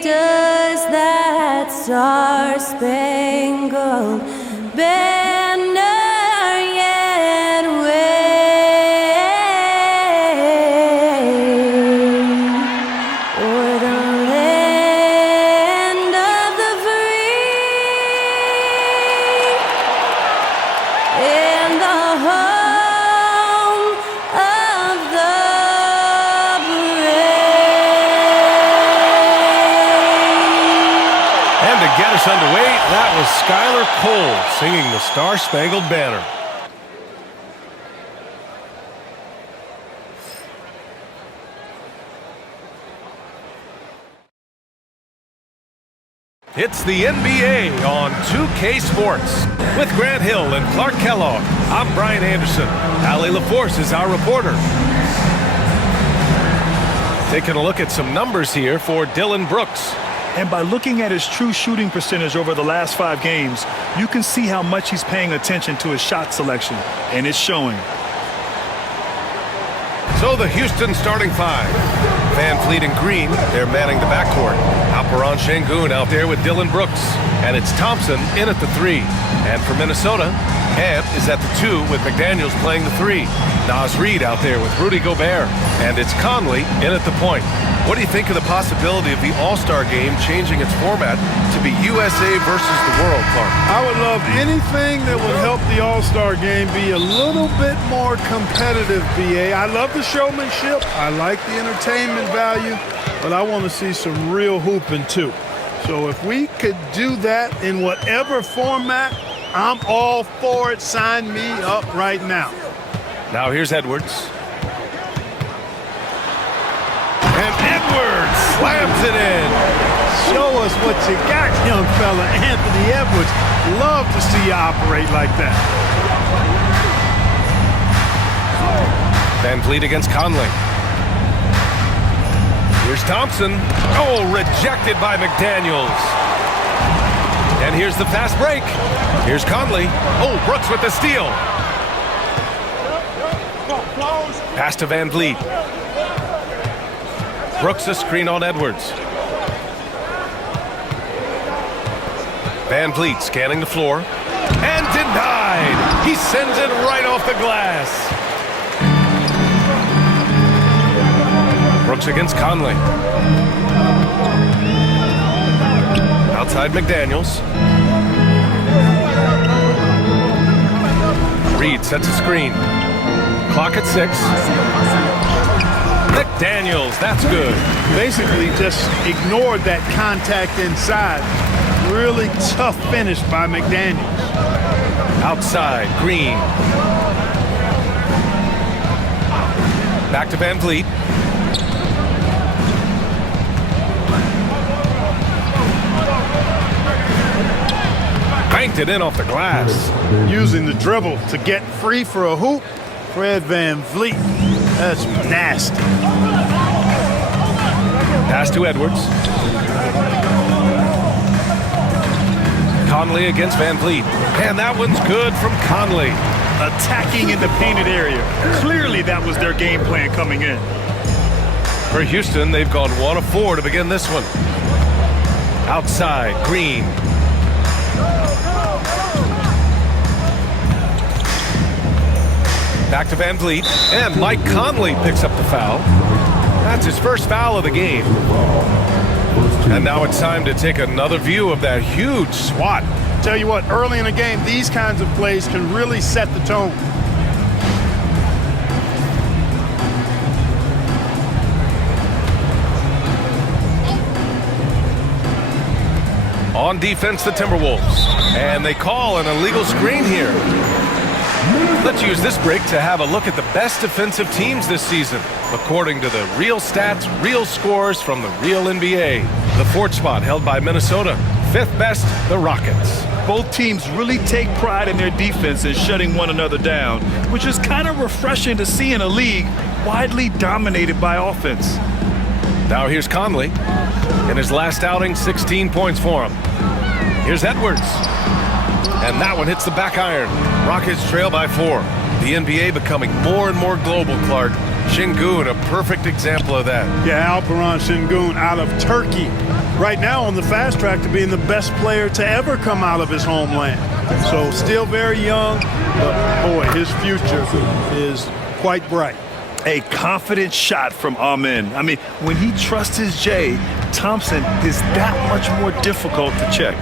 does that star-spangled banner yet wave o'er the land of the free and the home of the brave. And to get us underway, that was Skylar Cole singing the Star-Spangled Banner. It's the NBA on 2K Sports. With Grant Hill and Clark Kellogg, I'm Brian Anderson. Allie LaForce is our reporter. Taking a look at some numbers here for Dillon Brooks. And by looking at his true shooting percentage over the last 5 games, you can see how much he's paying attention to his shot selection, and it's showing. So the Houston starting 5. Van Fleet and Green, they're manning the backcourt. Alperon Şengün out there with Dillon Brooks. And it's Thompson in at the 3. And for Minnesota, Ant is at the 2 with McDaniels playing the 3. Naz Reid out there with Rudy Gobert. And it's Conley in at the point. What do you think of the possibility of the All-Star game changing its format to be USA versus the world, Clark? I would love anything that would help the All-Star game be a little bit more competitive, BA. I love the showmanship. I like the entertainment value, but I want to see some real hooping too. So if we could do that in whatever format, I'm all for it. Sign me up right now. Now here's Edwards. And Edwards slams it in. Show us what you got, young fella. Anthony Edwards. Love to see you operate like that. Van Fleet against Conley. Here's Thompson. Oh, rejected by McDaniels. And here's the fast break. Here's Conley. Oh, Brooks with the steal. Pass to Van Fleet. Brooks a screen on Edwards. Van Fleet scanning the floor. And denied. He sends it right off the glass. Brooks against Conley. Outside McDaniels. Reid sets a screen. Clock at 6. McDaniels, that's good. Basically just ignored that contact inside. Really tough finish by McDaniels. Outside, Green. Back to Van Fleet. Banked it in off the glass. Using the dribble to get free for a hoop. Fred Van Fleet. That's nasty. Pass to Edwards. Conley against Van Fleet. And that one's good from Conley. Attacking in the painted area. Clearly that was their game plan coming in. For Houston, they've gone 1 of 4 to begin this one. Outside, Green. Back to Van Fleet. And Mike Conley picks up the foul. That's his first foul of the game. And now it's time to take another view of that huge swat. Tell you what, early in the game, these kinds of plays can really set the tone. On defense, the Timberwolves. And they call an illegal screen here. Let's use this break to have a look at the best defensive teams this season, according to the real stats, real scores from the real NBA. The 4th spot held by Minnesota. 5th best, the Rockets. Both teams really take pride in their defense and shutting one another down, which is kind of refreshing to see in a league widely dominated by offense. Now here's Conley. In his last outing, 16 points for him. Here's Edwards. And that one hits the back iron. Rockets trail by 4. The NBA becoming more and more global, Clark. Şengün, a perfect example of that. Yeah, Alperen Şengün out of Turkey. Right now on the fast track to being the best player to ever come out of his homeland. So still very young, but boy, his future is quite bright. A confident shot from Amen. I mean, when he trusts his J, Thompson is that much more difficult to check.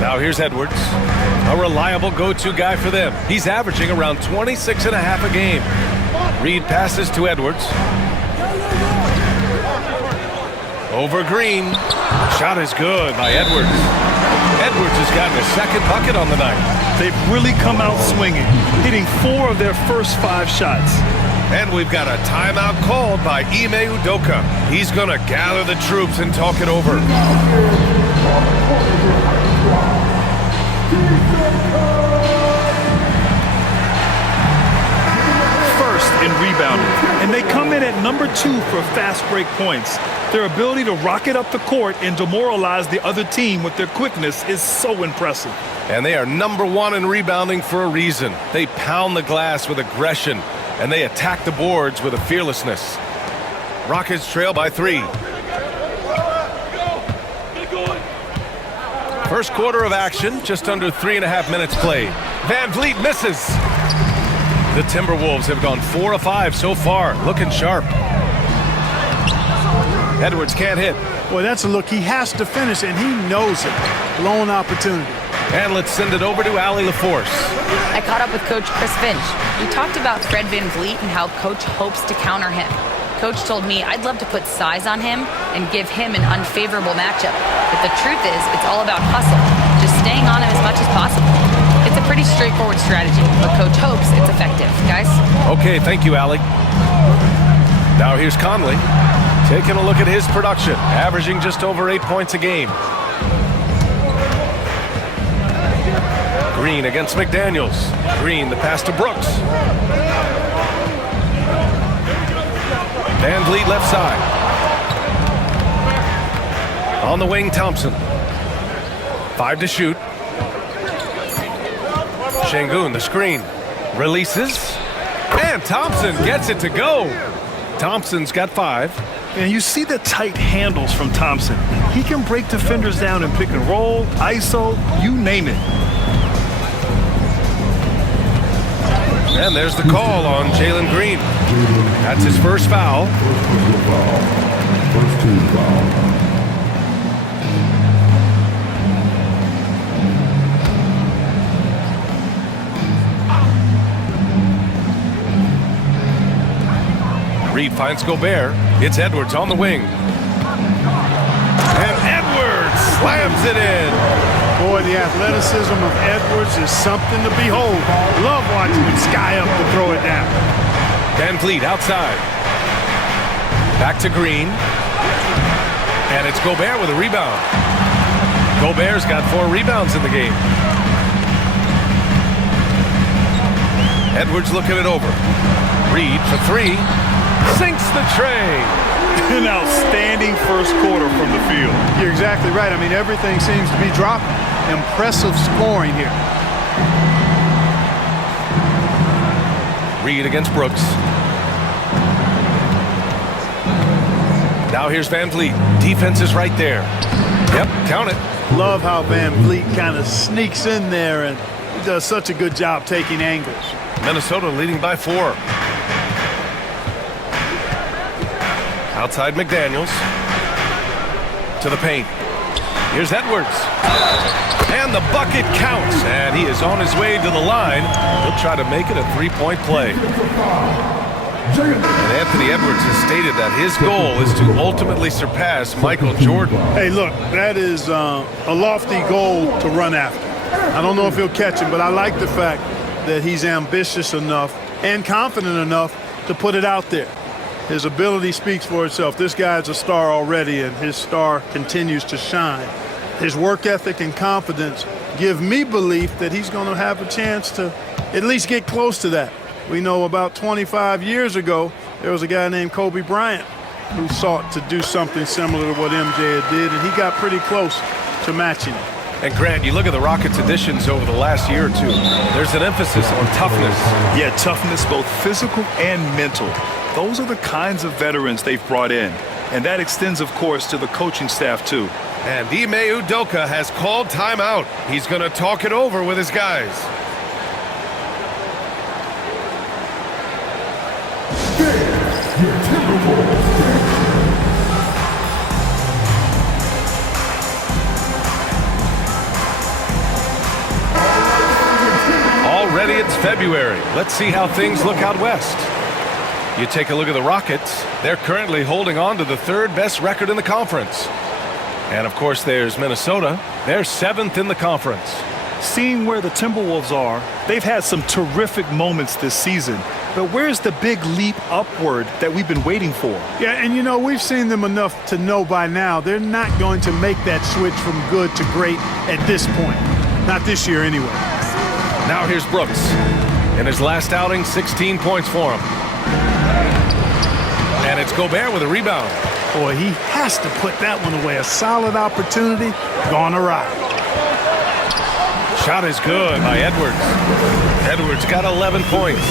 Now here's Edwards, a reliable go-to guy for them. He's averaging around 26 and a half a game. Reed passes to Edwards. Over Green. Shot is good by Edwards. Edwards has gotten a second bucket on the night. They've really come out swinging, hitting 4 of their first 5 shots. And we've got a timeout called by Ime Udoka. He's going to gather the troops and talk it over. First in rebounding, and they come in at number 2 for fast break points. Their ability to rocket up the court and demoralize the other team with their quickness is so impressive. And they are number 1 in rebounding for a reason. They pound the glass with aggression, and they attack the boards with a fearlessness. Rockets trail by 3. First quarter of action, just under 3.5 minutes played. Van Vliet misses. The Timberwolves have gone 4 of 5 so far, looking sharp. Edwards can't hit. Boy, that's a look he has to finish, and he knows it. Blown opportunity. And let's send it over to Allie LaForce. I caught up with Coach Chris Finch. We talked about Fred Van Vliet and how Coach hopes to counter him. Coach told me I'd love to put size on him and give him an unfavorable matchup. But the truth is, it's all about hustle, just staying on him as much as possible. It's a pretty straightforward strategy, but Coach hopes it's effective. Guys? Okay, thank you, Allie. Now here's Conley, taking a look at his production, averaging just over 8 points a game. Green against McDaniels. Green, the pass to Brooks. Van Vliet left side. On the wing, Thompson. 5 to shoot. Şengün, the screen. Releases. And Thompson gets it to go. Thompson's got 5. And you see the tight handles from Thompson. He can break defenders down in pick and roll, ISO, you name it. And there's the call on Jalen Green. That's his first foul. First team foul. Reed finds Gobert. It's Edwards on the wing. And Edwards slams it in. Boy, the athleticism of Edwards is something to behold. Love watching him sky up to throw it down. Van Vliet outside. Back to Green. And it's Gobert with a rebound. Gobert's got 4 rebounds in the game. Edwards looking it over. Reed for 3. Sinks the tray. An outstanding first quarter from the field. You're exactly right. I mean, everything seems to be dropping. Impressive scoring here. Reed against Brooks. Now here's Van Vliet. Defense is right there. Yep, count it. Love how Van Vliet kind of sneaks in there and he does such a good job taking angles. Minnesota leading by 4. Outside McDaniels. To the paint. Here's Edwards. And the bucket counts. And he is on his way to the line. He'll try to make it a 3-point play. And Anthony Edwards has stated that his goal is to ultimately surpass Michael Jordan. Hey, look, that is a lofty goal to run after. I don't know if he'll catch him, but I like the fact that he's ambitious enough and confident enough to put it out there. His ability speaks for itself. This guy's a star already, and his star continues to shine. His work ethic and confidence give me belief that he's going to have a chance to at least get close to that. We know about 25 years ago, there was a guy named Kobe Bryant who sought to do something similar to what MJ did, and he got pretty close to matching it. And Grant, you look at the Rockets' additions over the last year or two. There's an emphasis on toughness. Yeah, toughness, both physical and mental. Those are the kinds of veterans they've brought in. And that extends, of course, to the coaching staff, too. And Ime Udoka has called timeout. He's going to talk it over with his guys. Already it's February. Let's see how things look out west. You take a look at the Rockets. They're currently holding on to the third best record in the conference. And of course there's Minnesota. They're 7th in the conference. Seeing where the Timberwolves are, they've had some terrific moments this season. But where's the big leap upward that we've been waiting for? Yeah, and you know, we've seen them enough to know by now they're not going to make that switch from good to great at this point. Not this year anyway. Now here's Brooks. In his last outing, 16 points for him. And it's Gobert with a rebound. Boy, he has to put that one away. A solid opportunity, gone awry. Shot is good by Edwards. Edwards got 11 points.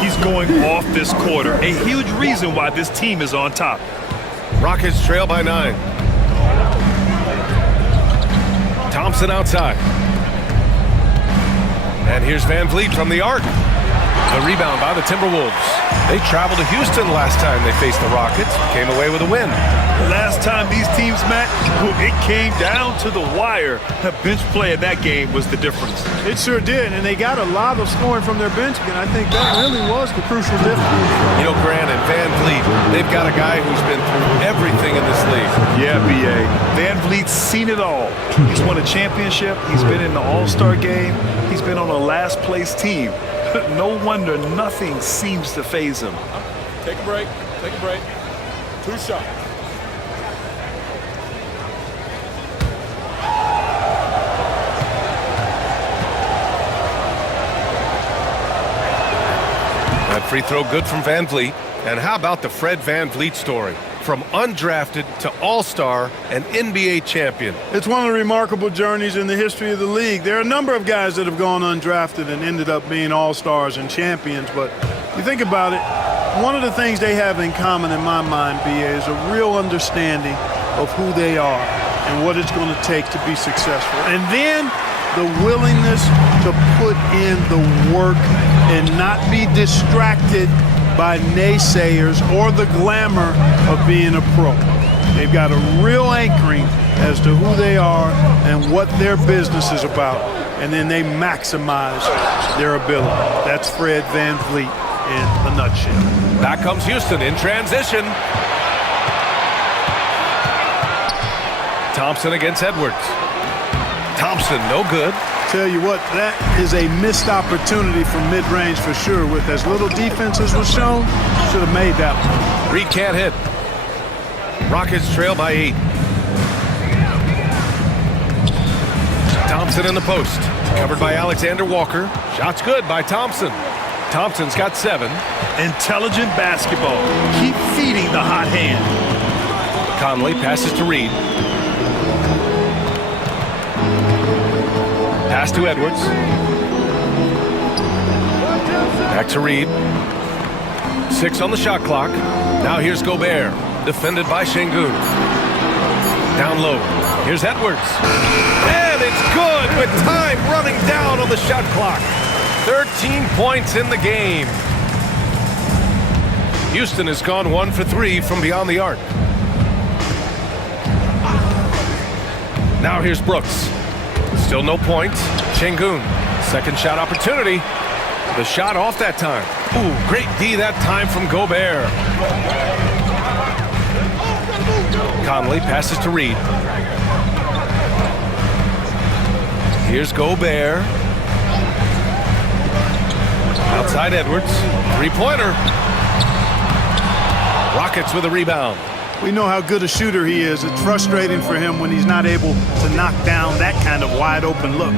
He's going off this quarter. A huge reason why this team is on top. Rockets trail by 9. Thompson outside. And here's Van Vliet from the arc. The rebound by the Timberwolves. They traveled to Houston last time they faced the Rockets. Came away with a win. The last time these teams met, it came down to the wire. The bench play in that game was the difference. It sure did, and they got a lot of scoring from their bench, and I think that really was the crucial difference. You know, Grant and Van Vliet, they've got a guy who's been through everything in this league. Yeah, B.A. Van Vliet's seen it all. He's won a championship. He's been in the All-Star game. He's been on a last-place team. No wonder nothing seems to faze him. Take a break. Take a break. 2 shots. That free throw good from Van Vliet. And how about the Fred Van Vliet story? From undrafted to all-star and NBA champion. It's one of the remarkable journeys in the history of the league. There are a number of guys that have gone undrafted and ended up being all-stars and champions, but you think about it, one of the things they have in common in my mind, B.A., is a real understanding of who they are and what it's going to take to be successful. And then the willingness to put in the work and not be distracted by naysayers or the glamour of being a pro. They've got a real anchoring as to who they are and what their business is about, and then they maximize their ability. That's Fred Van Vliet in a nutshell. Back comes Houston in transition. Thompson against Edwards. Thompson, no good. Tell you what, that is a missed opportunity from mid-range for sure. With as little defense as was shown, should have made that one. Reed can't hit. Rockets trail by 8. Thompson in the post. Covered by Alexander Walker. Shot's good by Thompson. Thompson's got 7. Intelligent basketball. Keep feeding the hot hand. Conley passes to Reed. Pass to Edwards. Back to Reed. 6 on the shot clock. Now here's Gobert, defended by Şengün. Down low. Here's Edwards. And it's good with time running down on the shot clock. 13 points in the game. Houston has gone 1 for 3 from beyond the arc. Now here's Brooks. Still no points. Şengün, second shot opportunity. The shot off that time. Ooh, great D that time from Gobert. Conley passes to Reed. Here's Gobert. Outside Edwards. 3-pointer. Rockets with a rebound. We know how good a shooter he is. It's frustrating for him when he's not able to knock down that kind of wide open look.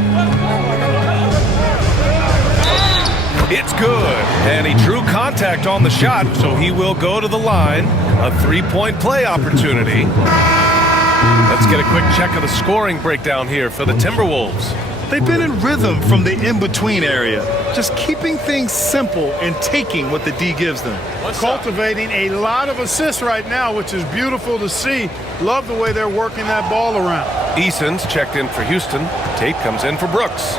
It's good. And he drew contact on the shot, so he will go to the line. A 3-point play opportunity. Let's get a quick check of the scoring breakdown here for the Timberwolves. They've been in rhythm from the in-between area, just keeping things simple and taking what the D gives them. Cultivating a lot of assists right now, which is beautiful to see. Love the way they're working that ball around. Eason's checked in for Houston. Tate comes in for Brooks.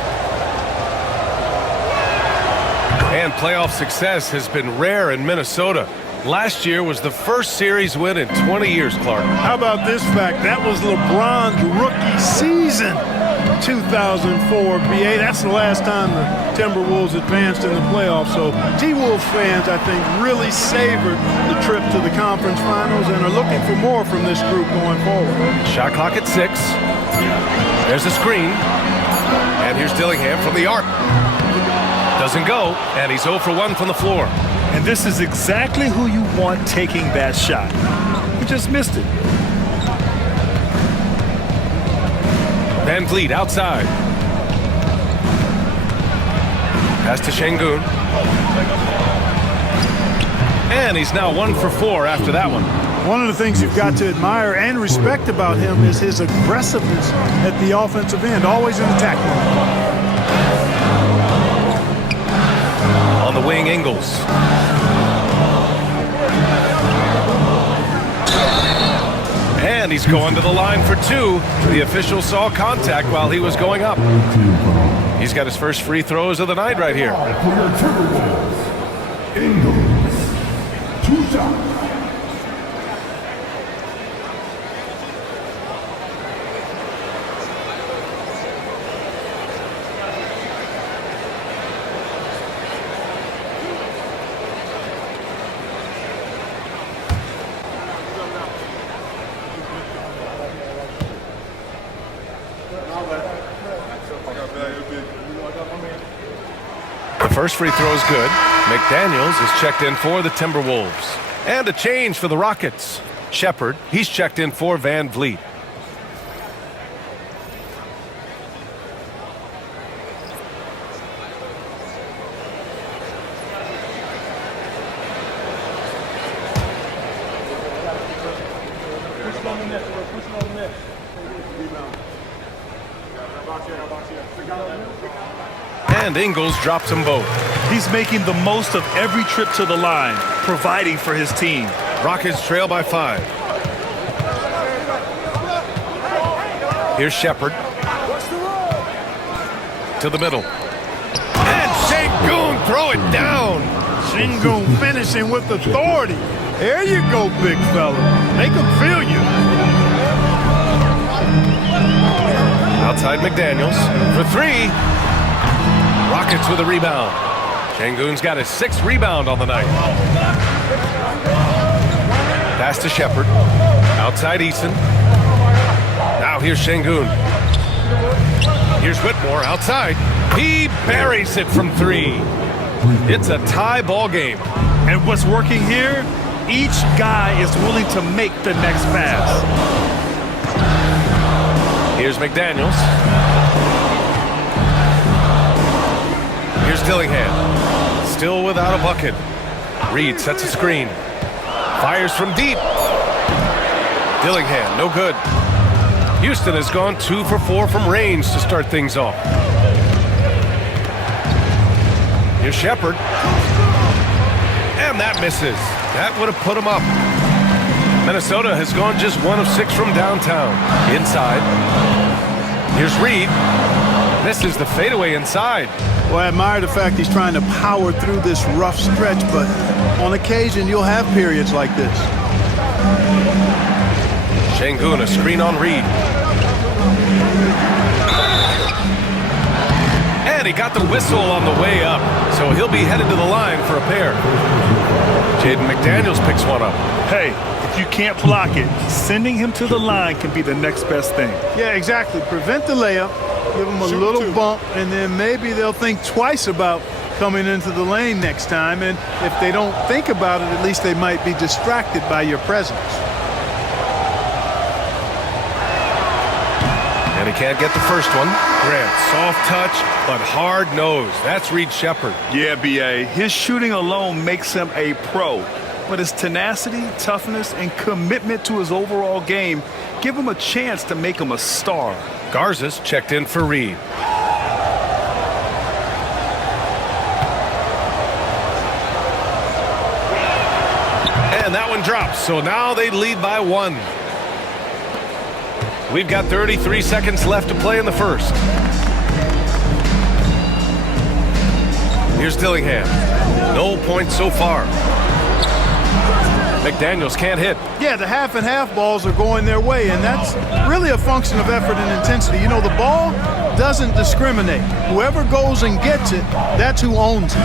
And playoff success has been rare in Minnesota. Last year was the first series win in 20 years, Clark. How about this fact? That was LeBron's rookie season, 2004, BA. That's the last time the Timberwolves advanced in the playoffs. So T-Wolves fans, I think, really savored the trip to the conference finals and are looking for more from this group going forward. Shot clock at 6. There's a screen. And here's Dillingham from the arc. Doesn't go, and he's 0 for 1 from the floor. And this is exactly who you want taking that shot. He just missed it. Van Vliet outside. Pass to Şengün. And he's now 1 for 4 after that one. One of the things you've got to admire and respect about him is his aggressiveness at the offensive end, always in attack mode. On the wing, Ingles. And he's going to the line for 2. The official saw contact while he was going up. He's got his first free throws of the night right here. Ingles, 2 shots. The first free throw is good. McDaniels is checked in for the Timberwolves. And a change for the Rockets. Shepard, he's checked in for Van Vliet. And Ingles drops them both. He's making the most of every trip to the line, providing for his team. Rockets trail by 5. Here's Shepard. To the middle. And Şengün, throw it down. Şengün finishing with authority. There you go, big fella. Make him feel you. Outside McDaniels for 3. Rockets with a rebound. Şengün's got his 6th rebound on the night. Pass to Shepard. Outside Eason. Now here's Şengün. Here's Whitmore outside. He buries it from 3. It's a tie ball game. And what's working here? Each guy is willing to make the next pass. Here's McDaniels. Here's Dillingham. Still without a bucket. Reed sets a screen. Fires from deep. Dillingham, no good. Houston has gone 2 for 4 from range to start things off. Here's Shepard. And that misses. That would have put him up. Minnesota has gone just 1 of 6 from downtown. Inside. Here's Reed. Misses the fadeaway inside. Well, I admire the fact he's trying to power through this rough stretch, but on occasion you'll have periods like this. Şengün, a screen on Reed. And he got the whistle on the way up, so he'll be headed to the line for a pair. Jaden McDaniels picks one up. Hey, if you can't block it, sending him to the line can be the next best thing. Yeah, exactly. Prevent the layup, give them a little bump, and then maybe they'll think twice about coming into the lane next time. And if they don't think about it, at least they might be distracted by your presence. And he can't get the first one. Grant, soft touch, but hard nose. That's Reed Shepard. Yeah, B.A. His shooting alone makes him a pro. But his tenacity, toughness, and commitment to his overall game give him a chance to make him a star. Garza's checked in for Reed. drops, so now they lead by 1. We've got 33 seconds left to play in the first. Here's Dillingham. No points so far. McDaniels can't hit. Yeah, the half and half balls are going their way, and that's really a function of effort and intensity. You know, the ball doesn't discriminate. Whoever goes and gets it, that's who owns it.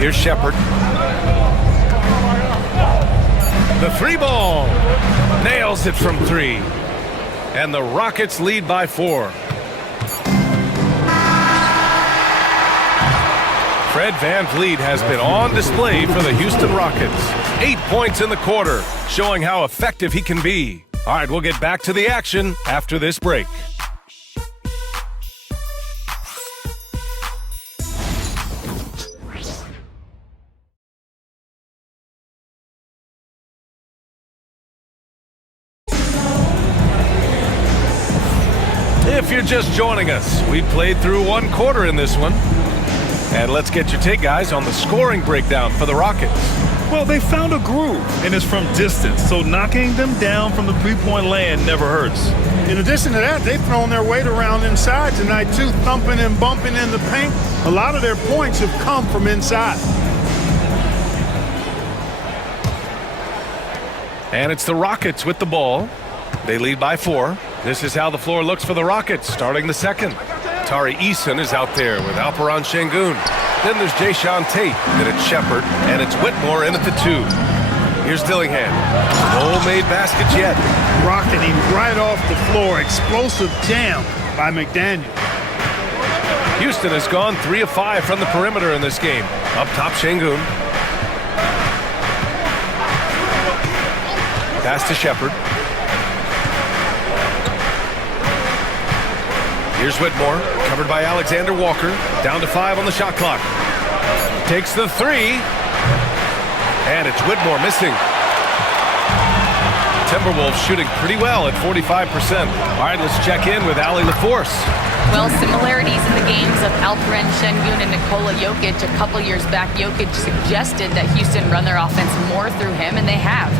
Here's Shepard. The 3 ball. Nails it from 3. And the Rockets lead by 4. Fred VanVleet has been on display for the Houston Rockets. 8 points in the quarter, showing how effective he can be. All right, we'll get back to the action after this break. If you're just joining us, we played through 1 quarter in this one. And let's get your take, guys, on the scoring breakdown for the Rockets. Well, they found a groove, and it's from distance, so knocking them down from the three-point land never hurts. In addition to that, they've thrown their weight around inside tonight, too, thumping and bumping in the paint. A lot of their points have come from inside. And it's the Rockets with the ball. They lead by 4. This is how the floor looks for the Rockets starting the second. Tari Eason is out there with Alperen Şengün. Then there's Jayshawn Tate. Then it's Shepard. And it's Whitmore in at the 2. Here's Dillingham. No made baskets yet. Rocketing right off the floor. Explosive jam by McDaniel. Houston has gone 3 of 5 from the perimeter in this game. Up top, Şengün. Pass to Shepard. Here's Whitmore, covered by Alexander Walker. Down to 5 on the shot clock. Takes the 3. And it's Whitmore missing. Timberwolves shooting pretty well at 45%. All right, let's check in with Allie LaForce. Well, similarities in the games of Alperen Şengün and Nikola Jokic. A couple years back, Jokic suggested that Houston run their offense more through him, and they have.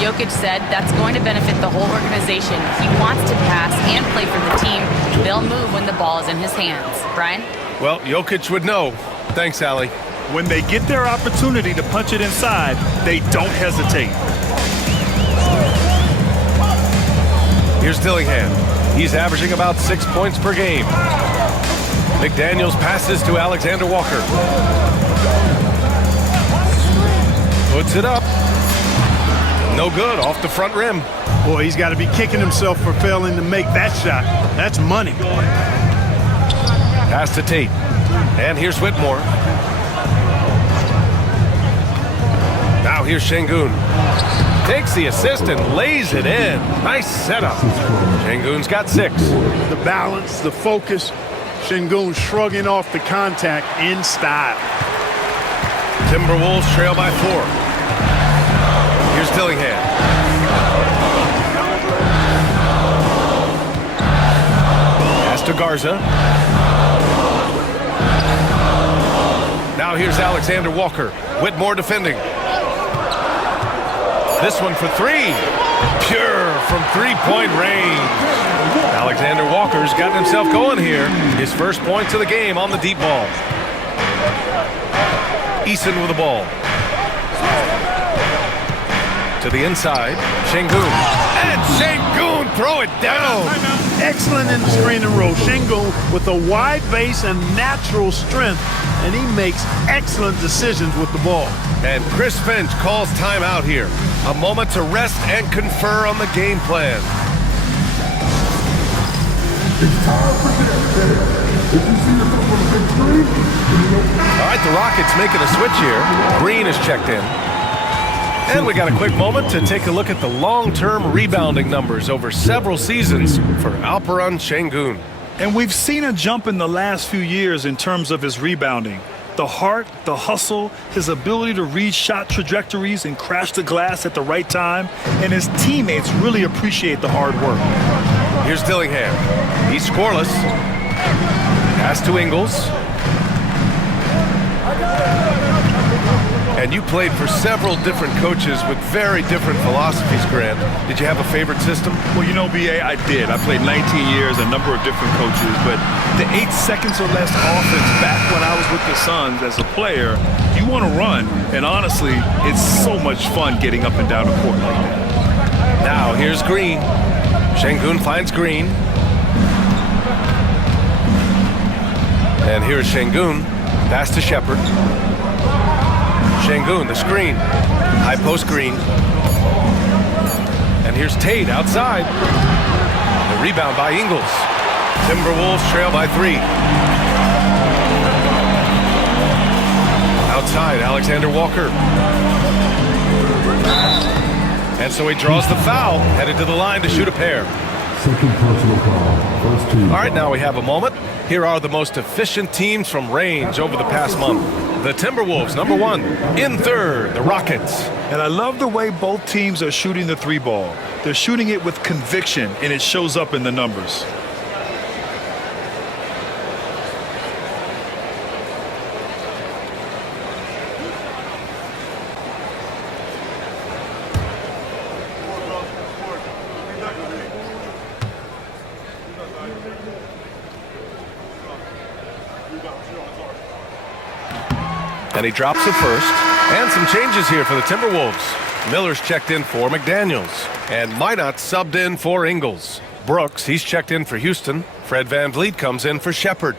Jokic said that's going to benefit the whole organization. He wants to pass and play for the team. They'll move when the ball is in his hands. Brian? Well, Jokic would know. Thanks, Allie. When they get their opportunity to punch it inside, they don't hesitate. Here's Dillingham. He's averaging about 6 points per game. McDaniels passes to Alexander Walker. Puts it up. No good, off the front rim. Boy, he's got to be kicking himself for failing to make that shot. That's money. Pass to Tate. And here's Whitmore. Now here's Şengün. Takes the assist and lays it in. Nice setup. Şengün's got 6. The balance, the focus. Şengün shrugging off the contact in style. Timberwolves trail by 4. Here's Dillingham. Pass to Garza. Now here's Alexander Walker. Whitmore defending. This one for 3. Pure from 3-point range. Alexander Walker's gotten himself going here. His first points of the game on the deep ball. Eason with the ball. To the inside, Şengün. And Şengün throw it down. Excellent in the screen and roll. Şengün with a wide base and natural strength, and he makes excellent decisions with the ball. And Chris Finch calls timeout here. A moment to rest and confer on the game plan. It's time for this. Did you see yourself on the big screen? All right, the Rockets making a switch here. Green is checked in. And we got a quick moment to take a look at the long-term rebounding numbers over several seasons for Alperen Şengün. And we've seen a jump in the last few years in terms of his rebounding. The heart, the hustle, his ability to read shot trajectories and crash the glass at the right time, and his teammates really appreciate the hard work. Here's Dillingham. He's scoreless. Pass to Ingles. And you played for several different coaches with very different philosophies, Grant. Did you have a favorite system? Well, you know, B.A., I did. I played 19 years, a number of different coaches, but the 8 seconds or less offense back when I was with the Suns as a player, you want to run. And honestly, it's so much fun getting up and down the court like that. Now, here's Green. Şengün finds Green. And here's Şengün. Pass to Shepherd. Şengün, the screen. High post Green. And here's Tate outside. The rebound by Ingles. Timberwolves trail by 3. Outside, Alexander Walker. And so he draws the foul, headed to the line to shoot a pair. Second personal foul. First team. All right, now we have a moment. Here are the most efficient teams from range over the past month. The Timberwolves, number 1. In third, the Rockets. And I love the way both teams are shooting the 3 ball. They're shooting it with conviction, and it shows up in the numbers. And he drops the first. And some changes here for the Timberwolves. Miller's checked in for McDaniels. And Minot subbed in for Ingles. Brooks, he's checked in for Houston. Fred VanVleet comes in for Shepherd.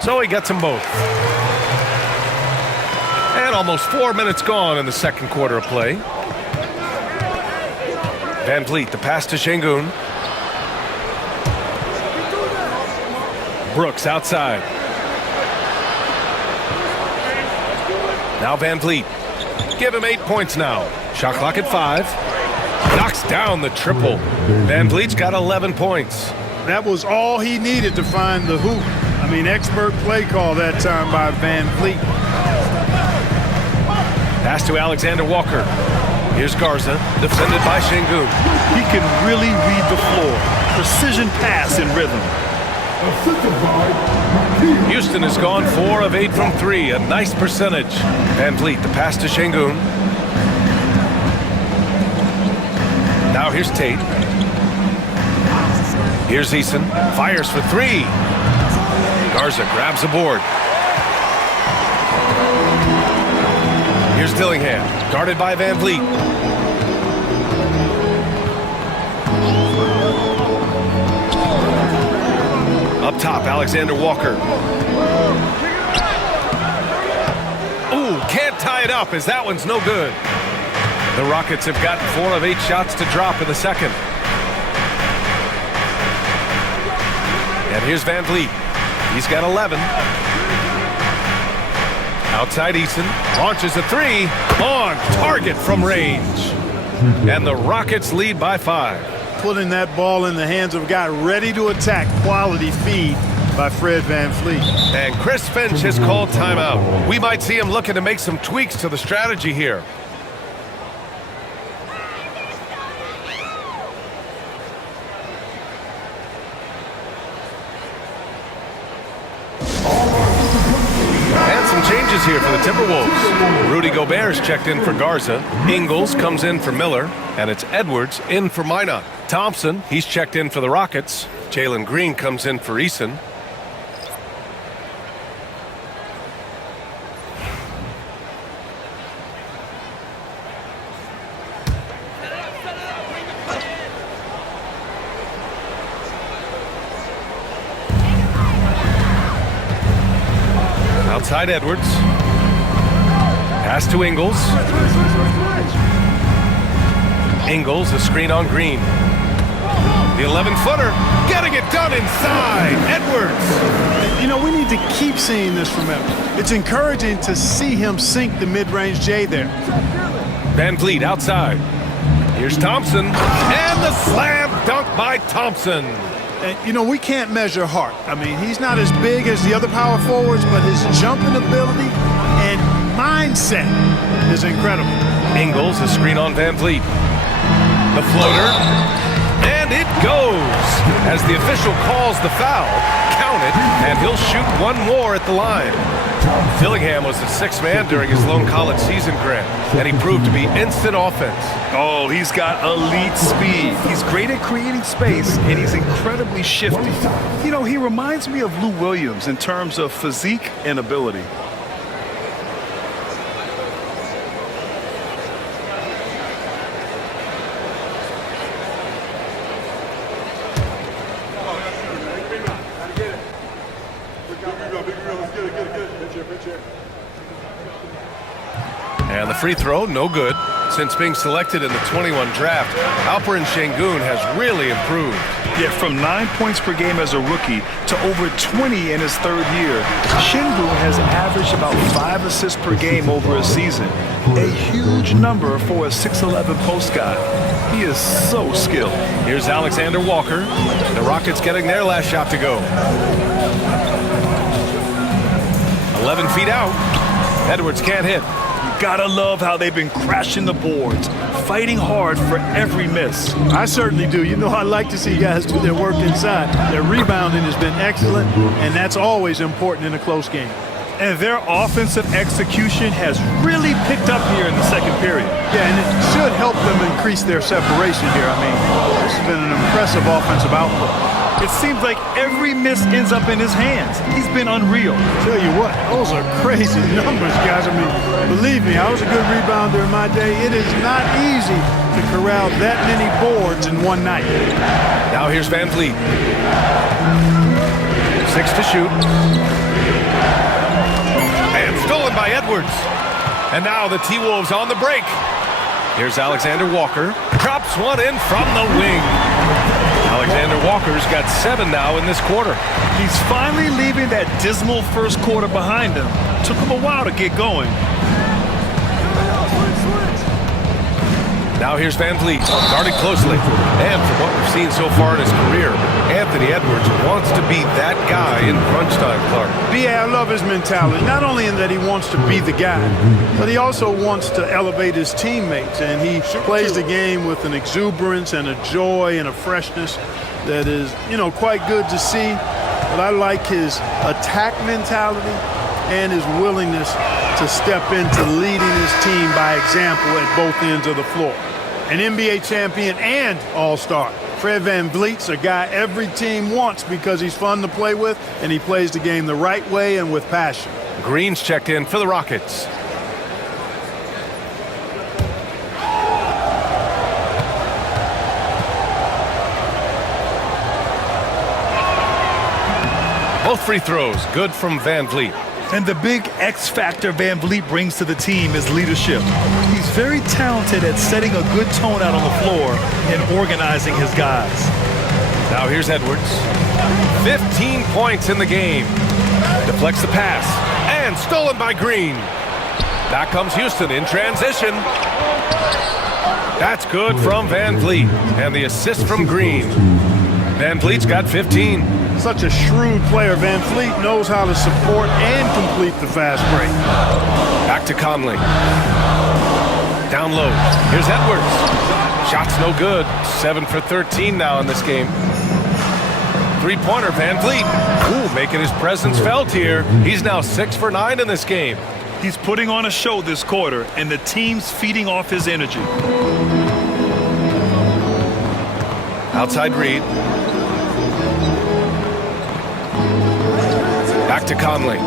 So he gets them both. And almost 4 minutes gone in the second quarter of play. VanVleet, the pass to Şengün. Brooks outside. Now VanVleet. Give him 8 points now. Shot clock at 5. Knocks down the triple. VanVleet's got 11 points. That was all he needed to find the hoop. I mean, expert play call that time by VanVleet. Pass to Alexander Walker. Here's Garza, defended by Şengün. He can really read the floor. Precision pass in rhythm. Houston has gone 4 of 8 from 3, a nice percentage. VanVleet, the pass to Şengün. Now here's Tate. Here's Eason, fires for 3. Garza grabs the board. Here's Dillingham, guarded by VanVleet. Up top, Alexander Walker. Ooh, can't tie it up as that one's no good. The Rockets have gotten 4 of 8 shots to drop in the second. And here's VanVleet. He's got 11. Outside Eason, launches a 3, on target from range. And the Rockets lead by 5. Putting that ball in the hands of a guy ready to attack. Quality feed by Fred VanVleet. And Chris Finch has called timeout. We might see him looking to make some tweaks to the strategy here. Here for the Timberwolves. Rudy Gobert's checked in for Garza. Ingles comes in for Miller. And it's Edwards in for Minot. Thompson, he's checked in for the Rockets. Jalen Green comes in for Eason. Outside Edwards. Pass to Ingles. Ingles, a screen on Green. The 11-footer, getting it done inside. Edwards. You know, we need to keep seeing this from him. It's encouraging to see him sink the mid-range J there. VanVleet outside. Here's Thompson. And the slam dunk by Thompson. And, you know, we can't measure heart. I mean, he's not as big as the other power forwards, but his jumping ability and mindset is incredible. Ingles, a screen on Van Vliet. The floater. And it goes. As the official calls the foul, count it, and he'll shoot one more at the line. Dillingham was the sixth man during his lone college season, Grant, and he proved to be instant offense. Oh, he's got elite speed. He's great at creating space, and he's incredibly shifty. You know, he reminds me of Lou Williams in terms of physique and ability. And the free throw, no good. Since being selected in the 21 draft, Alperen Şengün has really improved. Yeah, from 9 points per game as a rookie to over 20 in his third year, Şengün has averaged about 5 assists per game over a season. A huge number for a 6'11 post guy. He is so skilled. Here's Alexander Walker. The Rockets getting their last shot to go. 11 feet out. Edwards can't hit. Gotta love how they've been crashing the boards, fighting hard for every miss. I certainly do. You know, I like to see guys do their work inside. Their rebounding has been excellent, and that's always important in a close game. And their offensive execution has really picked up here in the second period. Yeah, and it should help them increase their separation here. I mean, this has been an impressive offensive output. It seems like every miss ends up in his hands. He's been unreal. Tell you what, those are crazy numbers, guys. I mean, believe me, I was a good rebounder in my day. It is not easy to corral that many boards in one night. Now here's Van Vliet. 6 to shoot. And stolen by Edwards. And now the T-Wolves on the break. Here's Alexander Walker. Drops one in from the wing. Alexander Walker's got 7 now in this quarter. He's finally leaving that dismal first quarter behind him. Took him a while to get going. Now here's Van Vliet, guarded closely. And from what we've seen so far in his career, Anthony Edwards wants to be that guy in crunch time, Clark. B.A., I love his mentality. Not only in that he wants to be the guy, but he also wants to elevate his teammates. And he plays the game with an exuberance and a joy and a freshness that is, you know, quite good to see. But I like his attack mentality and his willingness to step into leading his team by example at both ends of the floor. An NBA champion and all-star. Fred VanVleet's a guy every team wants because he's fun to play with and he plays the game the right way and with passion. Green's checked in for the Rockets. Both free throws good from Van Vliet. And the big X factor Van Vliet brings to the team is leadership. He's very talented at setting a good tone out on the floor and organizing his guys. Now here's Edwards. 15 points in the game. Deflects the pass. And stolen by Green. Back comes Houston in transition. That's good from Van Vliet. And the assist from Green. Van Vliet's got 15. Such a shrewd player. Van Vliet knows how to support and complete the fast break. Back to Conley. Down low. Here's Edwards. Shot's no good. 7 for 13 now in this game. Three-pointer, Van Vliet. Ooh, making his presence felt here. He's now 6 for 9 in this game. He's putting on a show this quarter, and the team's feeding off his energy. Outside Reed. Back to Conley.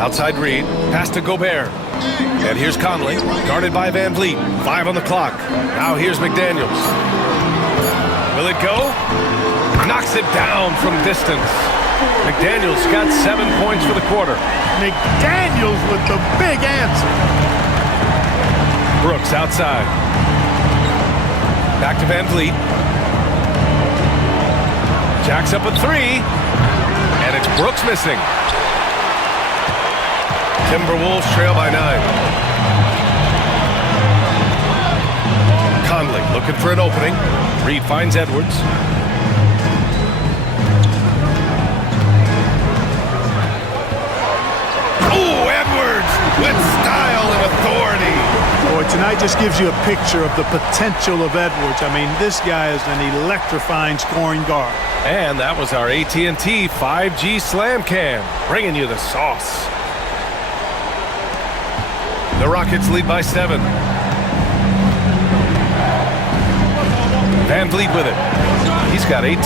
Outside Reed. Pass to Gobert. And here's Conley, guarded by Van Vliet. 5 on the clock. Now here's McDaniels. Will it go? Knocks it down from distance. McDaniels got 7 points for the quarter. McDaniels with the big answer. Brooks outside. Back to Van Vliet. Jacks up a 3. And it's Brooks missing. Timberwolves trail by 9. Conley looking for an opening. Reed finds Edwards. Oh, Edwards with style and authority. Boy, tonight just gives you a picture of the potential of Edwards. I mean, this guy is an electrifying scoring guard. And that was our AT&T 5G Slam Cam, bringing you the sauce. The Rockets lead by 7. Van Vliet with it. He's got 18.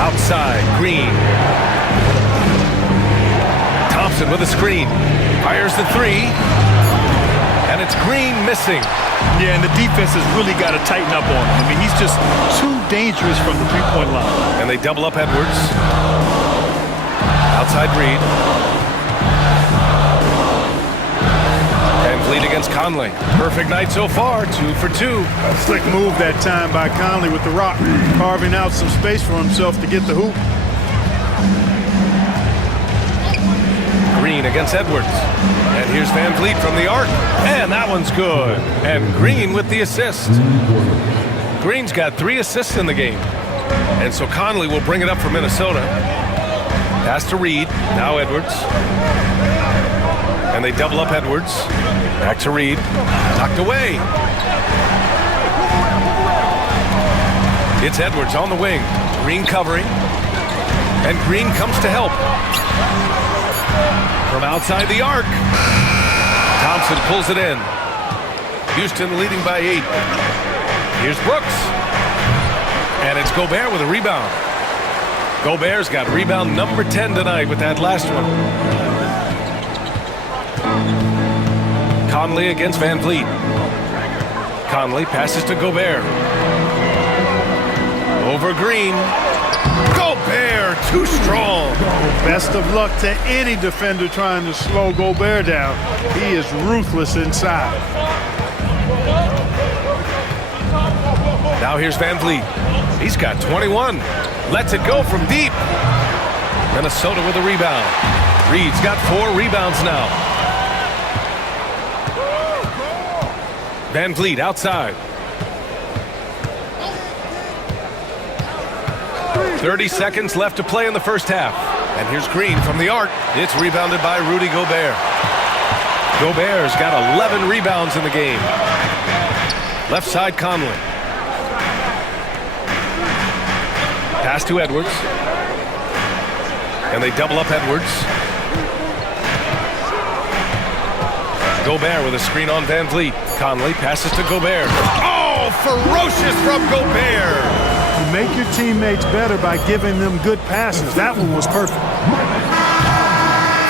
Outside, Green. Thompson with a screen. Fires the 3. And it's Green missing. Yeah, and the defense has really got to tighten up on him. I mean, he's just too dangerous from the three-point line. And they double up Edwards. Outside Reed. Van Vliet against Conley. Perfect night so far, 2 for 2. Slick move that time by Conley with the rock, carving out some space for himself to get the hoop. Green against Edwards. And here's Van Vliet from the arc. And that one's good. And Green with the assist. Green's got 3 assists in the game. And so Conley will bring it up for Minnesota. Pass to Reed. Now Edwards. And they double up Edwards. Back to Reed. Knocked away. It's Edwards on the wing. Green covering. And Green comes to help. From outside the arc. Thompson pulls it in. Houston leading by 8. Here's Brooks. And it's Gobert with a rebound. Gobert's got rebound number 10 tonight with that last one. Conley against Van Vliet. Conley passes to Gobert. Over Green. Gobert, too strong. Best of luck to any defender trying to slow Gobert down. He is ruthless inside. Now here's Van Vliet. He's got 21. Lets it go from deep. Minnesota with a rebound. Reed's got 4 rebounds now. Van Vliet outside. 30 seconds left to play in the first half. And here's Green from the arc. It's rebounded by Rudy Gobert. Gobert's got 11 rebounds in the game. Left side Conley. Pass to Edwards. And they double up Edwards. Gobert with a screen on Van Vliet. Conley passes to Gobert. Oh, ferocious from Gobert. You make your teammates better by giving them good passes. That one was perfect.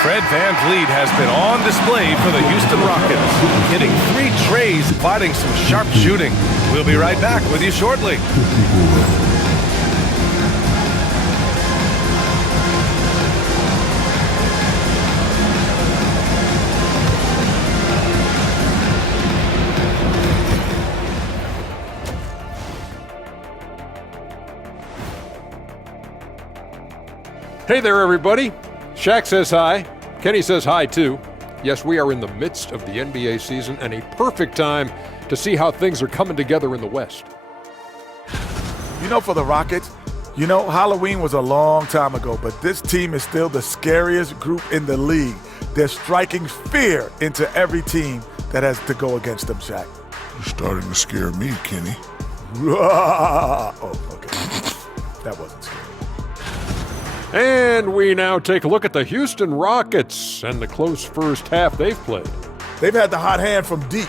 Fred Van Vliet has been on display for the Houston Rockets, hitting 3 trays, providing some sharp shooting. We'll be right back with you shortly. Hey there, everybody. Shaq says hi. Kenny says hi, too. Yes, we are in the midst of the NBA season and a perfect time to see how things are coming together in the West. You know, for the Rockets, Halloween was a long time ago, but this team is still the scariest group in the league. They're striking fear into every team that has to go against them, Shaq. You're starting to scare me, Kenny. Oh, okay. That wasn't scary. And we now take a look at the Houston Rockets and the close first half they've played. They've had the hot hand from deep,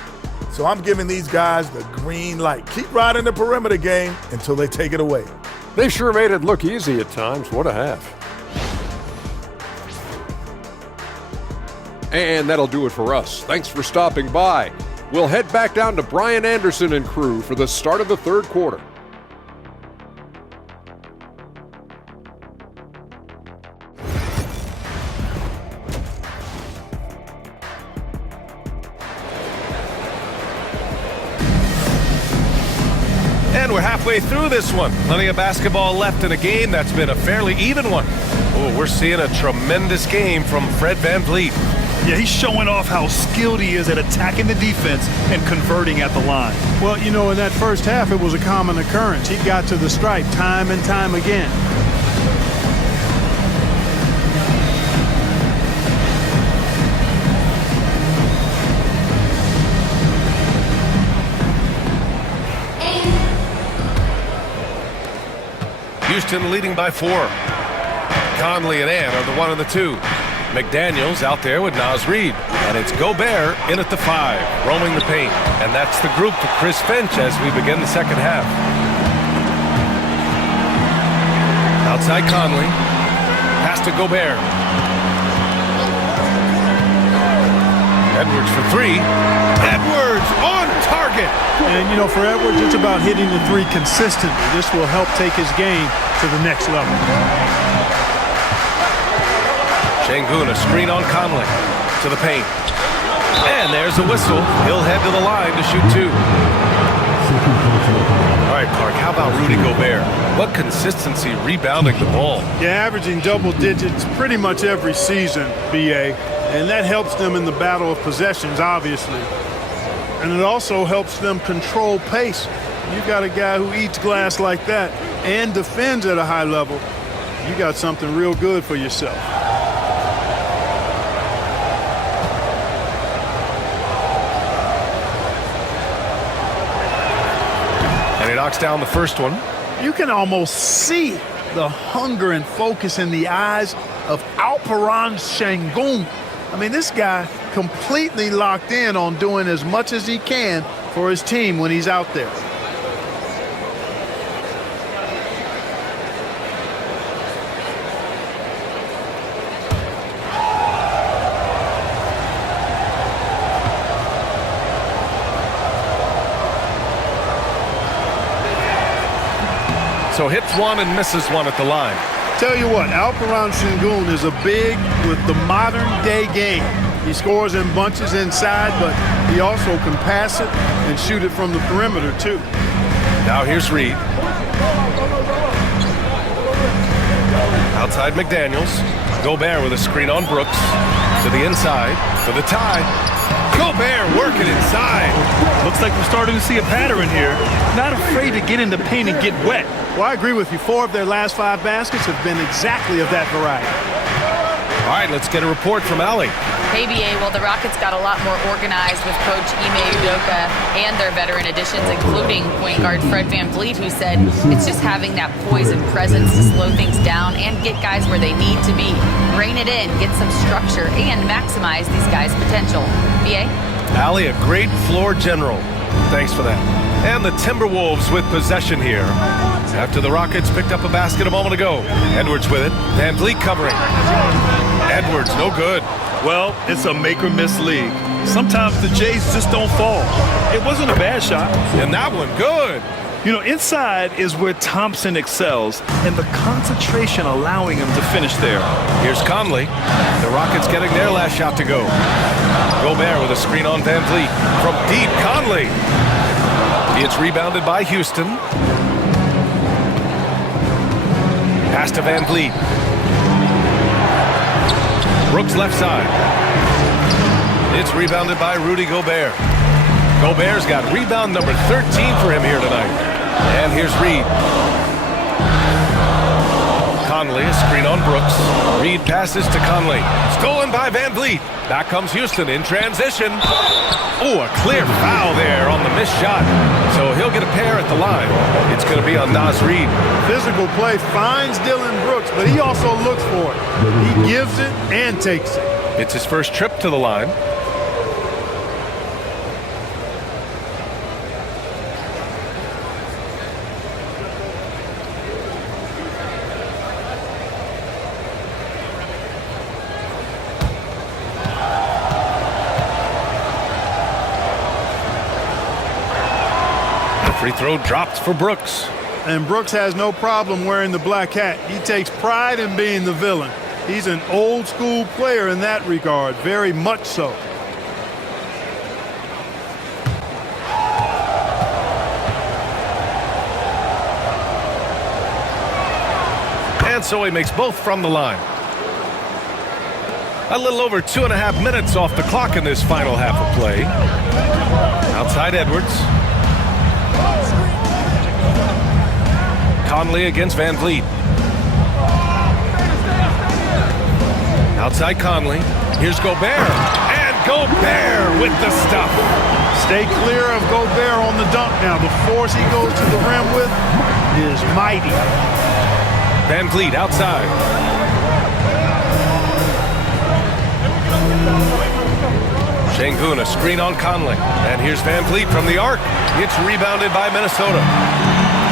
so I'm giving these guys the green light. Keep riding the perimeter game until they take it away. They sure made it look easy at times. What a half. And that'll do it for us. Thanks for stopping by. We'll head back down to Brian Anderson and crew for the start of the third quarter. And we're halfway through this one. Plenty of basketball left in a game that's been a fairly even one. Oh, we're seeing a tremendous game from Fred Van Vliet. Yeah, he's showing off how skilled he is at attacking the defense and converting at the line. Well, you know, in that first half, it was a common occurrence. He got to the stripe time and time again. Houston leading by 4. Conley and Ann are the 1 and the 2. McDaniels out there with Naz Reid. And it's Gobert in at the 5, roaming the paint. And that's the group for Chris Finch as we begin the second half. Outside Conley. Pass to Gobert. Edwards for 3. Edwards on target. And, you know, for Edwards, it's about hitting the 3 consistently. This will help take his game to the next level. Şengün, a screen on Conley to the paint. And there's a whistle. He'll head to the line to shoot 2. All right, Clark, how about Rudy Gobert? What consistency rebounding the ball. Yeah, averaging double digits pretty much every season, BA. And that helps them in the battle of possessions, obviously. And it also helps them control pace. You got a guy who eats glass like that and defends at a high level. You got something real good for yourself. And he knocks down the first one. You can almost see the hunger and focus in the eyes of Alperen Şengün. I mean, this guy completely locked in on doing as much as he can for his team when he's out there. So hits 1 and misses 1 at the line. Tell you what, Alperen Şengün is a big with the modern day game. He scores in bunches inside, but he also can pass it and shoot it from the perimeter too. Now here's Reid. Outside McDaniels. Gobert with a screen on Brooks. To the inside for the tie. Gobert working inside. Looks like we're starting to see a pattern here. Not afraid to get in the paint and get wet. Well, I agree with you. 4 of their last 5 baskets have been exactly of that variety. All right, let's get a report from Allie. Hey, BA, well, the Rockets got a lot more organized with Coach Ime Udoka and their veteran additions, including point guard Fred VanVleet, who said it's just having that poise and presence to slow things down and get guys where they need to be. Rein it in, get some structure, and maximize these guys' potential. BA? Allie, a great floor general. Thanks for that. And the Timberwolves with possession here. After the Rockets picked up a basket a moment ago. Edwards with it. VanVleet covering. Edwards, no good. Well, it's a make-or-miss league. Sometimes the Jays just don't fall. It wasn't a bad shot. And that one, good. You know, inside is where Thompson excels, and the concentration allowing him to finish there. Here's Conley. The Rockets getting their last shot to go. Gobert with a screen on VanVleet. From deep, Conley. It's rebounded by Houston. Pass to VanVleet. Brooks left side. It's rebounded by Rudy Gobert. Gobert's got rebound number 13 for him here tonight. And here's Reid. Conley, a screen on Brooks. Reid passes to Conley. Stolen by VanVleet. Back comes Houston in transition. Oh, a clear foul there on the missed shot. So he'll get a pair at the line. It's going to be on Naz Reid. Physical play finds Dillon Brooks, but he also looks for it. He gives it and takes it. It's his first trip to the line. Free throw dropped for Brooks. And Brooks has no problem wearing the black hat. He takes pride in being the villain. He's an old school player in that regard, very much so. And so he makes both from the line. A little over 2.5 minutes off the clock in this final half of play. Outside Edwards. Conley against Van Vliet. Outside Conley. Here's Gobert. And Gobert with the stuff. Stay clear of Gobert on the dunk now. The force he goes to the rim with is mighty. Van Vliet outside. Şengün, a screen on Conley. And here's Van Vliet from the arc. It's rebounded by Minnesota.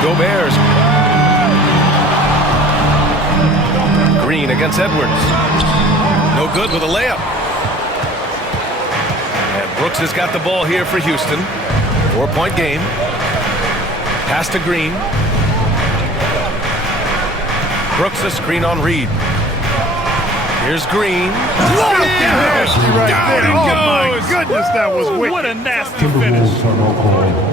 Gobert's. Green against Edwards. No good with a layup. And Brooks has got the ball here for Houston. 4-point game. Pass to Green. Brooks a screen on Reed. Here's Green. Nasty right there. Oh my goodness, that was wicked. What a nasty finish.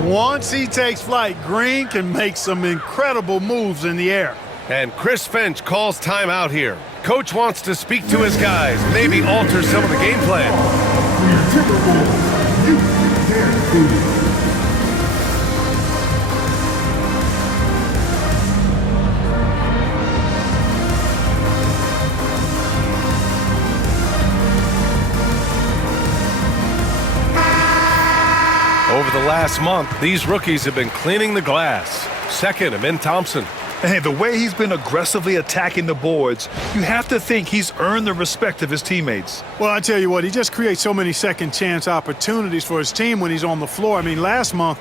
Once he takes flight, Green can make some incredible moves in the air. And Chris Finch calls timeout here. Coach wants to speak to his guys, maybe alter some of the game plan. Timberwolves, you can't Over the last month, these rookies have been cleaning the glass. Second, Amin Thompson. Hey, the way he's been aggressively attacking the boards, you have to think he's earned the respect of his teammates. Well, I tell you what, he just creates so many second chance opportunities for his team when he's on the floor. I mean, last month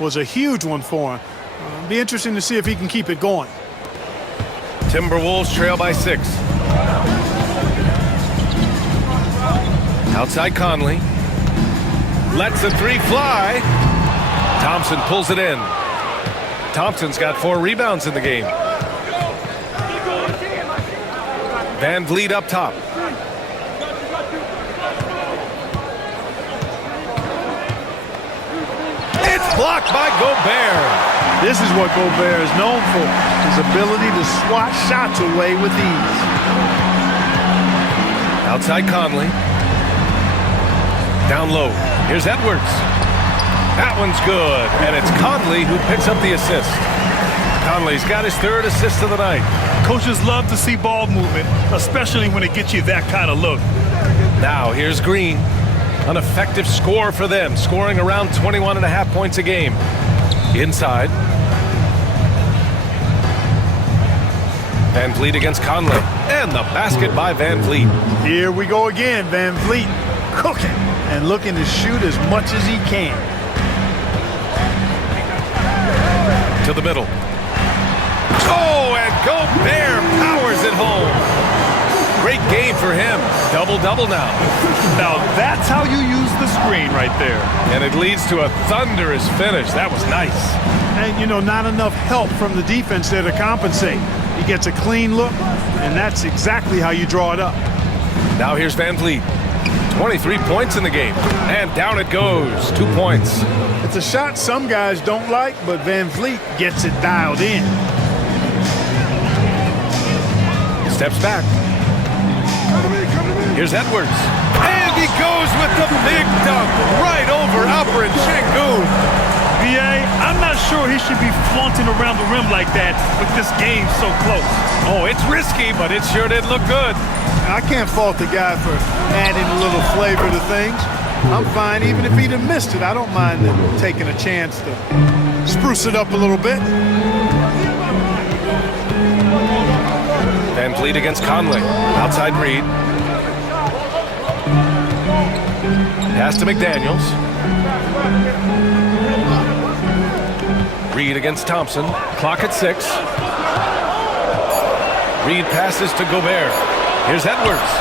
was a huge one for him. Be interesting to see if he can keep it going. Timberwolves trail by 6. Outside Conley. Lets the three fly. Thompson pulls it in. Thompson's got 4 rebounds in the game. Van Vliet up top. It's blocked by Gobert. This is what Gobert is known for, his ability to swat shots away with ease. Outside Conley. Down low. Here's Edwards. That one's good, and it's Conley who picks up the assist. Conley's got his 3rd assist of the night. Coaches love to see ball movement, especially when it gets you that kind of look. Now here's Green. An effective score for them, scoring around 21.5 points a game. Inside. Van Vliet against Conley. And the basket by Van Vliet. Here we go again, Van Vliet cooking and looking to shoot as much as he can. To the middle. Oh, and Gobert powers it home. Great game for him. Double-double now. Now that's how you use the screen right there. And it leads to a thunderous finish. That was nice. And, you know, not enough help from the defense there to compensate. He gets a clean look, and that's exactly how you draw it up. Now here's Van Vliet. 23 points in the game. And down it goes. 2 points. It's a shot some guys don't like, but Van Vliet gets it dialed in. Steps back. Here's Edwards. And he goes with the big dunk right over Alperen Şengün. B.A., I'm not sure he should be flaunting around the rim like that with this game so close. Oh, it's risky, but it sure did look good. I can't fault the guy for adding a little flavor to things. I'm fine even if he'd have missed it. I don't mind taking a chance to spruce it up a little bit. Van Vliet against Conley. Outside Reed. Pass to McDaniels. Reed against Thompson. Clock at 6. Reed passes to Gobert. Here's Edwards.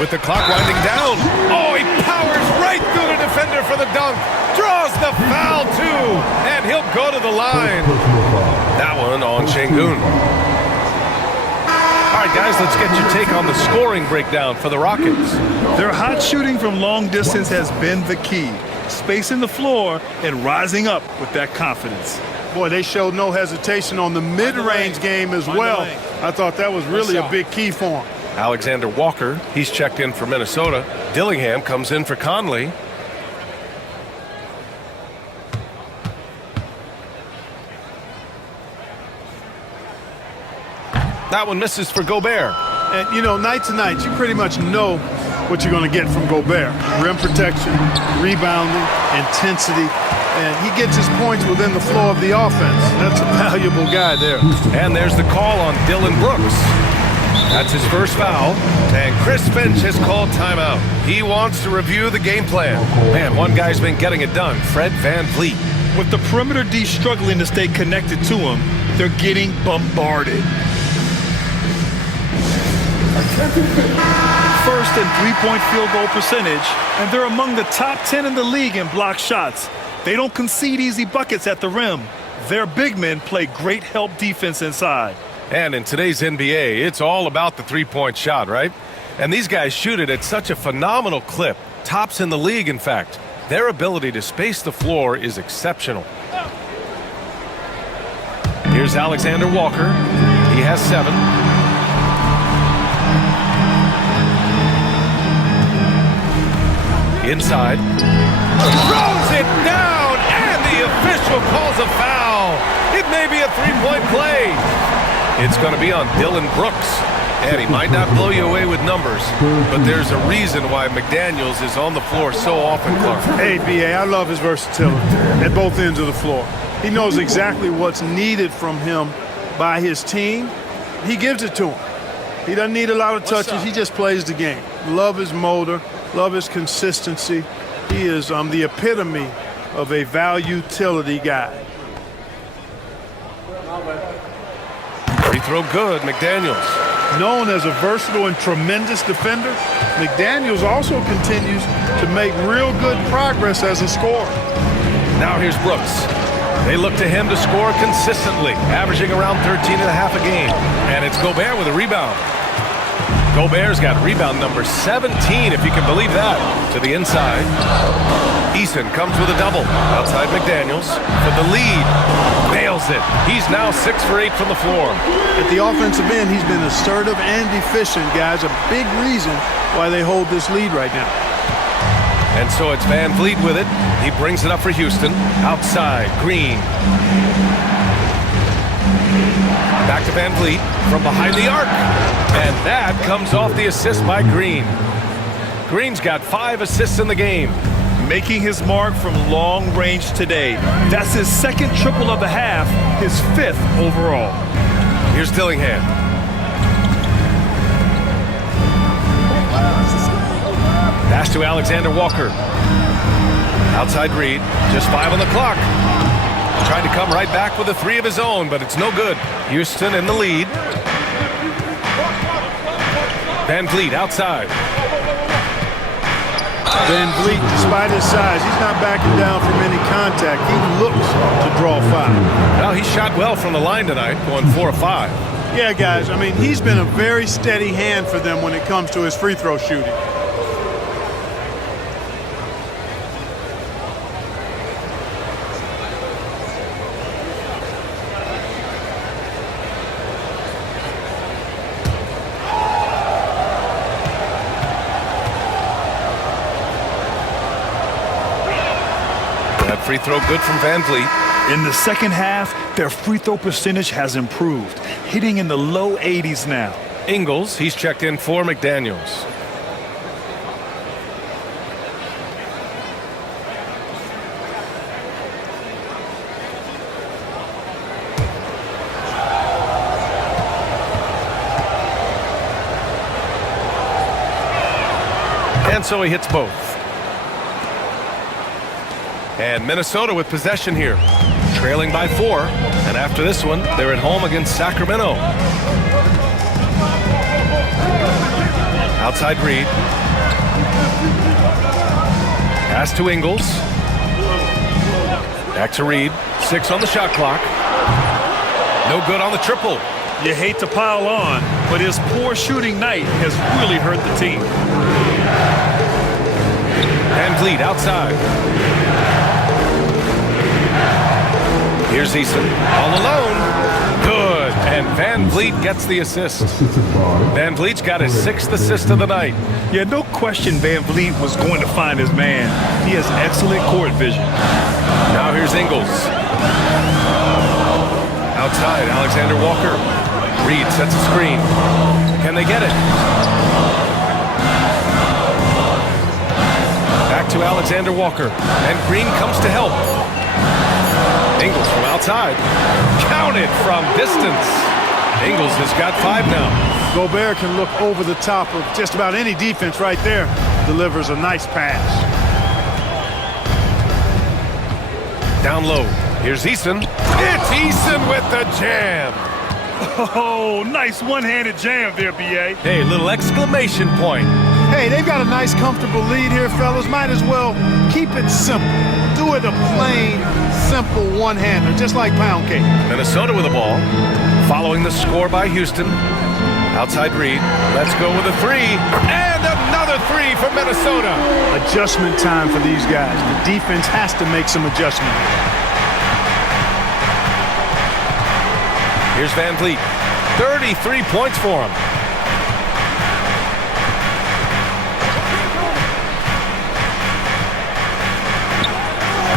With the clock winding down. Oh, he powers right through the defender for the dunk. Draws the foul, too. And he'll go to the line. That one on Şengün. All right, guys, let's get your take on the scoring breakdown for the Rockets. Their hot shooting from long distance has been the key. Spacing the floor and rising up with that confidence. Boy, they showed no hesitation on the mid-range game as well. I thought that was really a big key for them. Alexander Walker, he's checked in for Minnesota. Dillingham comes in for Conley. That one misses for Gobert. And, you know, night to night, you pretty much know what you're going to get from Gobert. Rim protection, rebounding, intensity, and he gets his points within the flow of the offense. That's a valuable guy there. And there's the call on Dillon Brooks. That's his first foul, and Chris Finch has called timeout. He wants to review the game plan. Man, one guy's been getting it done, Fred VanVleet. With the perimeter D struggling to stay connected to him, they're getting bombarded. First in three-point field goal percentage, and they're among the top 10 in the league in block shots. They don't concede easy buckets at the rim. Their big men play great help defense inside. And in today's NBA, it's all about the three-point shot, right? And these guys shoot it at such a phenomenal clip. Tops in the league, in fact. Their ability to space the floor is exceptional. Here's Alexander Walker. He has 7. Inside. Throws it down, and the official calls a foul. It may be a three-point play. It's going to be on Dillon Brooks. And he might not blow you away with numbers, but there's a reason why McDaniels is on the floor so often, Clark. Hey, B.A., I love his versatility at both ends of the floor. He knows exactly what's needed from him by his team. He gives it to him. He doesn't need a lot of touches. He just plays the game. Love his motor. Love his consistency. He is the epitome of a value-utility guy. Free throw good, McDaniels. Known as a versatile and tremendous defender, McDaniels also continues to make real good progress as a scorer. Now here's Brooks. They look to him to score consistently, averaging around 13.5 a game. And it's Gobert with a rebound. Gobert's got rebound number 17, if you can believe that. To the inside. Eason comes with a double. Outside McDaniels for the lead. Nails it. He's now 6 for 8 from the floor. At the offensive end, he's been assertive and efficient, guys. A big reason why they hold this lead right now. And so it's VanVleet with it. He brings it up for Houston. Outside, Green. Back to VanVleet from behind the arc. And that comes off the assist by Green. Green's got 5 assists in the game. Making his mark from long range today. That's his second triple of the half, his 5th overall. Here's Dillingham. Pass to Alexander Walker. Outside Reed, just 5 on the clock. Trying to come right back with a 3 of his own, but it's no good. Houston in the lead. VanVleet outside. VanVleet, despite his size, he's not backing down from any contact. He looks to draw 5. Well, he shot well from the line tonight, going 4 of 5. Yeah, guys, I mean, he's been a very steady hand for them when it comes to his free throw shooting. Free throw good from VanVleet. In the second half, their free throw percentage has improved, hitting in the low 80s now. Ingles, he's checked in for McDaniels. And so he hits both. And Minnesota with possession here, trailing by 4. And after this one, they're at home against Sacramento. Outside Reed. Pass to Ingles. Back to Reed. 6 on the shot clock. No good on the triple. You hate to pile on, but his poor shooting night has really hurt the team. VanVleet outside. Here's Eason, all alone. Good. good. And Van Vliet gets the assist. Assisted by Van Vliet's got his 6th assist of the night. Yeah, no question Van Vliet was going to find his man. He has excellent court vision. Now here's Ingles. Outside, Alexander Walker. Reed sets a screen. Can they get it? Back to Alexander Walker. And Green comes to help. Ingles from outside. Counted from distance. Ingles has got 5 now. Gobert can look over the top of just about any defense right there. Delivers a nice pass. Down low. Here's Eason. It's Eason with the jam. Oh, nice one-handed jam there, B.A. Hey, little exclamation point. Hey, they've got a nice, comfortable lead here, fellas. Might as well keep it simple. Do it a plain, simple one-hander, just like pound cake. Minnesota with the ball. Following the score by Houston. Outside Reed. Let's go with a 3. And another 3 for Minnesota. Adjustment time for these guys. The defense has to make some adjustment. Here's Van Vliet. 33 points for him.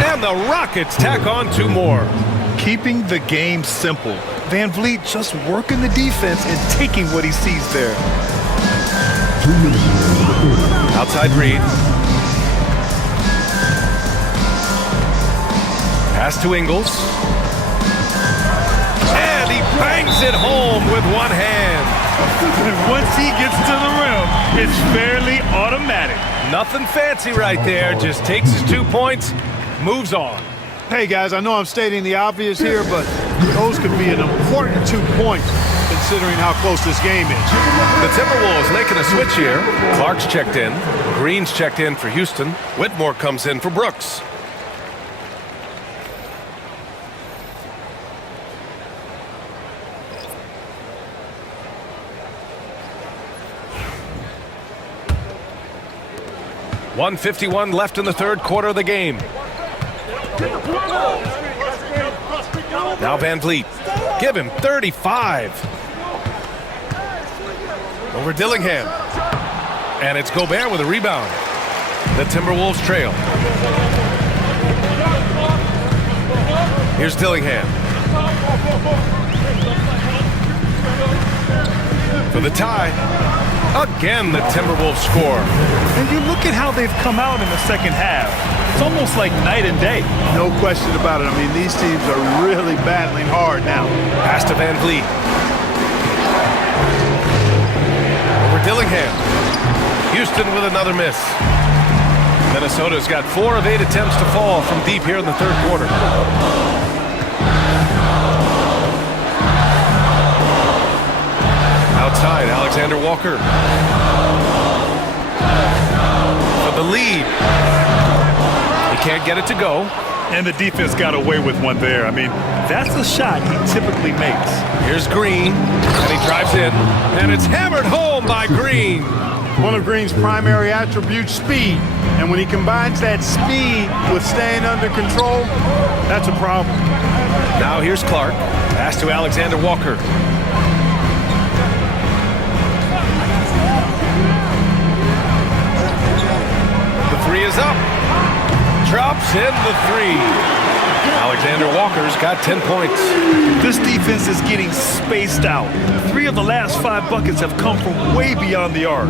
And the Rockets tack on 2 more. Keeping the game simple. Van Vliet just working the defense and taking what he sees there. 2 minutes into the third. Outside Reed. Pass to Ingles. And he bangs it home with one hand. And once he gets to the rim, it's fairly automatic. Nothing fancy right there. Just takes his 2 points, moves on. Hey, guys, I know I'm stating the obvious here, but those could be an important 2 points considering how close this game is. The Timberwolves making a switch here. Clark's checked in. Green's checked in for Houston. Whitmore comes in for Brooks. .151 left in the 3rd quarter of the game. Now Van Vliet. Give him 35. Over Dillingham. And it's Gobert with a rebound. The Timberwolves trail. Here's Dillingham. For the tie. Again, the Timberwolves score. And you look at how they've come out in the second half. It's almost like night and day. No question about it. I mean, these teams are really battling hard now. Pass to Van Vliet. Over Dillingham. Houston with another miss. Minnesota's got 4 of 8 attempts to fall from deep here in the 3rd quarter. Outside, Alexander Walker. For the lead. He can't get it to go. And the defense got away with one there. I mean, that's a shot he typically makes. Here's Green, and he drives in, and it's hammered home by Green. One of Green's primary attributes, speed. And when he combines that speed with staying under control, that's a problem. Now here's Clark. Pass to Alexander Walker. The 3 is up. Drops in the 3. Alexander Walker's got 10 points. This defense is getting spaced out. 3 of the last 5 buckets have come from way beyond the arc.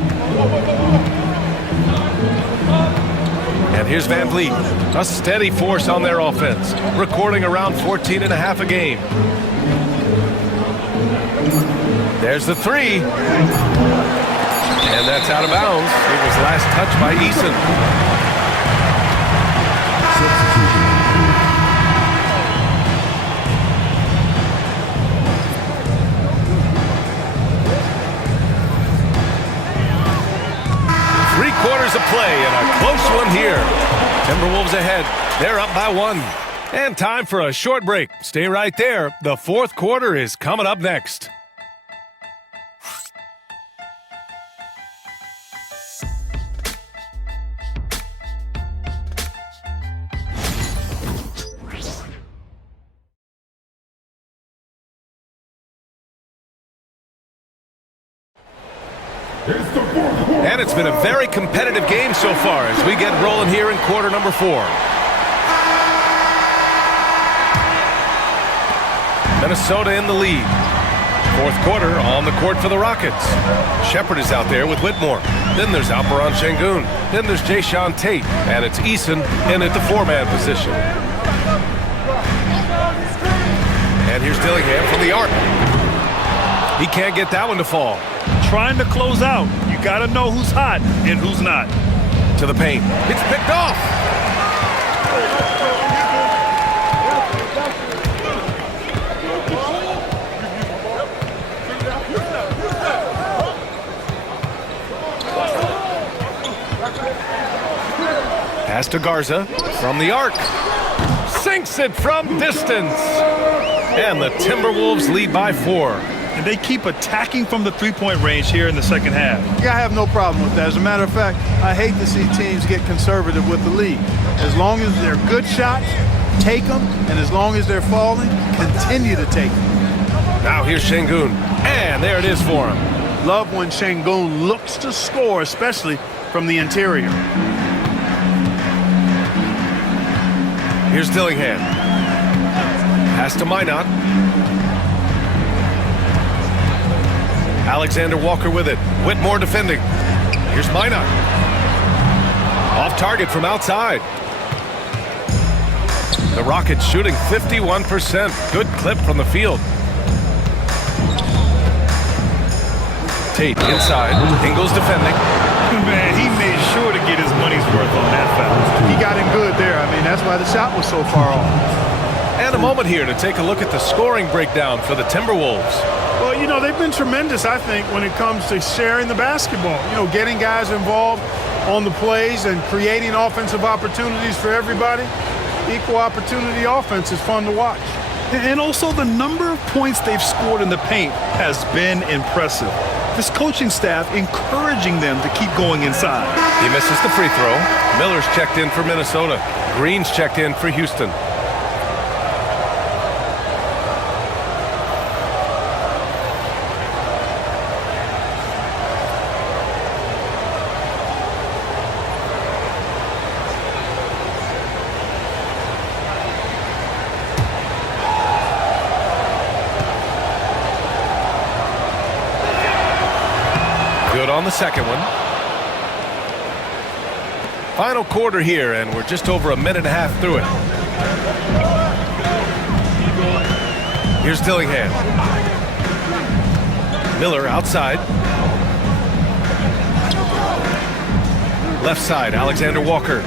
And here's Van Vliet, a steady force on their offense, recording around 14.5 a game. There's the 3. And that's out of bounds. It was last touched by Eason. Substitution. 3 quarters of play and a close one here. Timberwolves ahead. They're up by 1. And time for a short break. Stay right there. The 4th quarter is coming up next. And it's been a very competitive game so far as we get rolling here in quarter number 4. Minnesota in the lead. Fourth quarter on the court for the Rockets. Shepard is out there with Whitmore. Then there's Alperon Şengün. Then there's Jayshawn Tate. And it's Eason in at the 4-man position. And here's Dillingham from the arc. He can't get that one to fall. Trying to close out. You got to know who's hot and who's not. To the paint. It's picked off. Pass to Garza from the arc. Sinks it from distance. And the Timberwolves lead by 4. And they keep attacking from the three-point range here in the second half. Yeah, I have no problem with that. As a matter of fact, I hate to see teams get conservative with the lead. As long as they're good shots, take them. And as long as they're falling, continue to take them. Now here's Şengün. And there it is for him. Love when Şengün looks to score, especially from the interior. Here's Dillingham. Pass to Minot. Alexander Walker with it. Whitmore defending. Here's Minot. Off target from outside. The Rockets shooting 51%. Good clip from the field. Tate inside. Ingles defending. Man, he made sure to get his money's worth on that foul. He got him good there. I mean, that's why the shot was so far off. And a moment here to take a look at the scoring breakdown for the Timberwolves. Well, you know, they've been tremendous, I think, when it comes to sharing the basketball. You know, getting guys involved on the plays and creating offensive opportunities for everybody. Equal opportunity offense is fun to watch. And also the number of points they've scored in the paint has been impressive. This coaching staff encouraging them to keep going inside. He misses the free throw. Miller's checked in for Minnesota. Green's checked in for Houston. On the second one. Final quarter here, and we're just over a minute and a half through it. Here's Dillingham. Miller outside. Left side, Alexander Walker.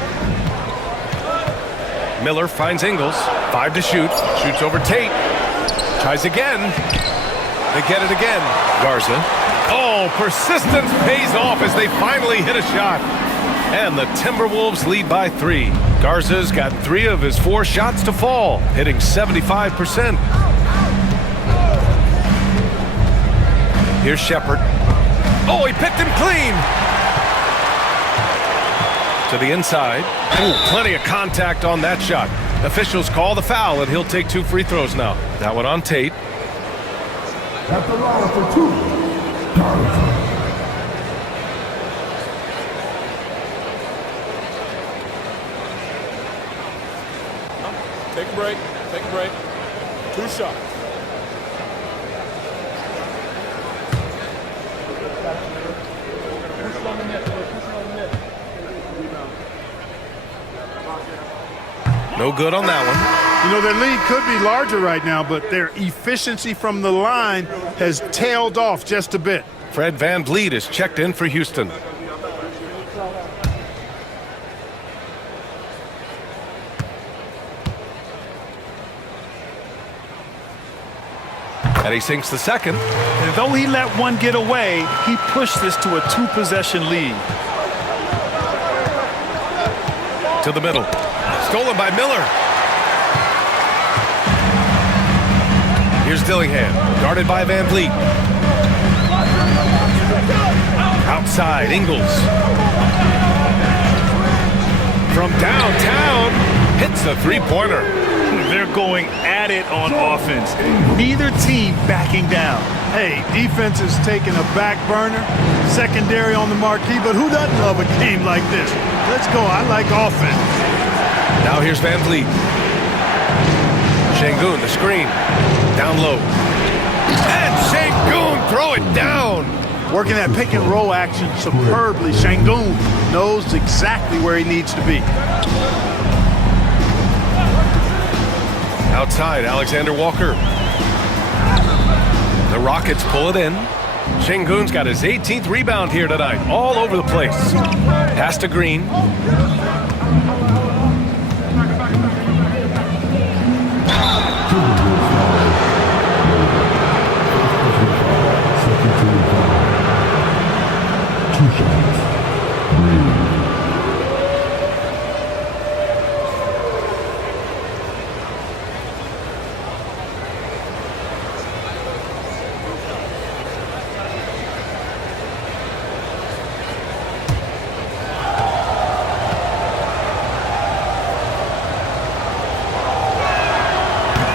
Miller finds Ingles. 5 to shoot. Shoots over Tate. Tries again. They get it again. Garza. Oh, persistence pays off as they finally hit a shot. And the Timberwolves lead by 3. Garza's got 3 of his 4 shots to fall, hitting 75%. Here's Shepard. Oh, he picked him clean. To the inside. Ooh, plenty of contact on that shot. Officials call the foul, and he'll take 2 free throws now. That one on Tate. At the line for 2. Take a break. Take a break. 2 shots. No good on that one. You know, their lead could be larger right now, but their efficiency from the line has tailed off just a bit. Fred VanVleet is checked in for Houston. And he sinks the second. And though he let one get away, he pushed this to a 2-possession lead. To the middle. Stolen by Miller. Here's Dillingham, guarded by VanVleet. Outside, Ingles. From downtown, hits the three-pointer. They're going at it on offense. Neither team backing down. Hey, defense is taking a back burner, secondary on the marquee, but who doesn't love a game like this? Let's go. I like offense. Now here's Van Vliet. Şengün, the screen. Down low. And Şengün, throw it down. Working that pick and roll action superbly. Şengün knows exactly where he needs to be. Outside, Alexander Walker. The Rockets pull it in. Şengün's got his 18th rebound here tonight, all over the place. Pass to Green.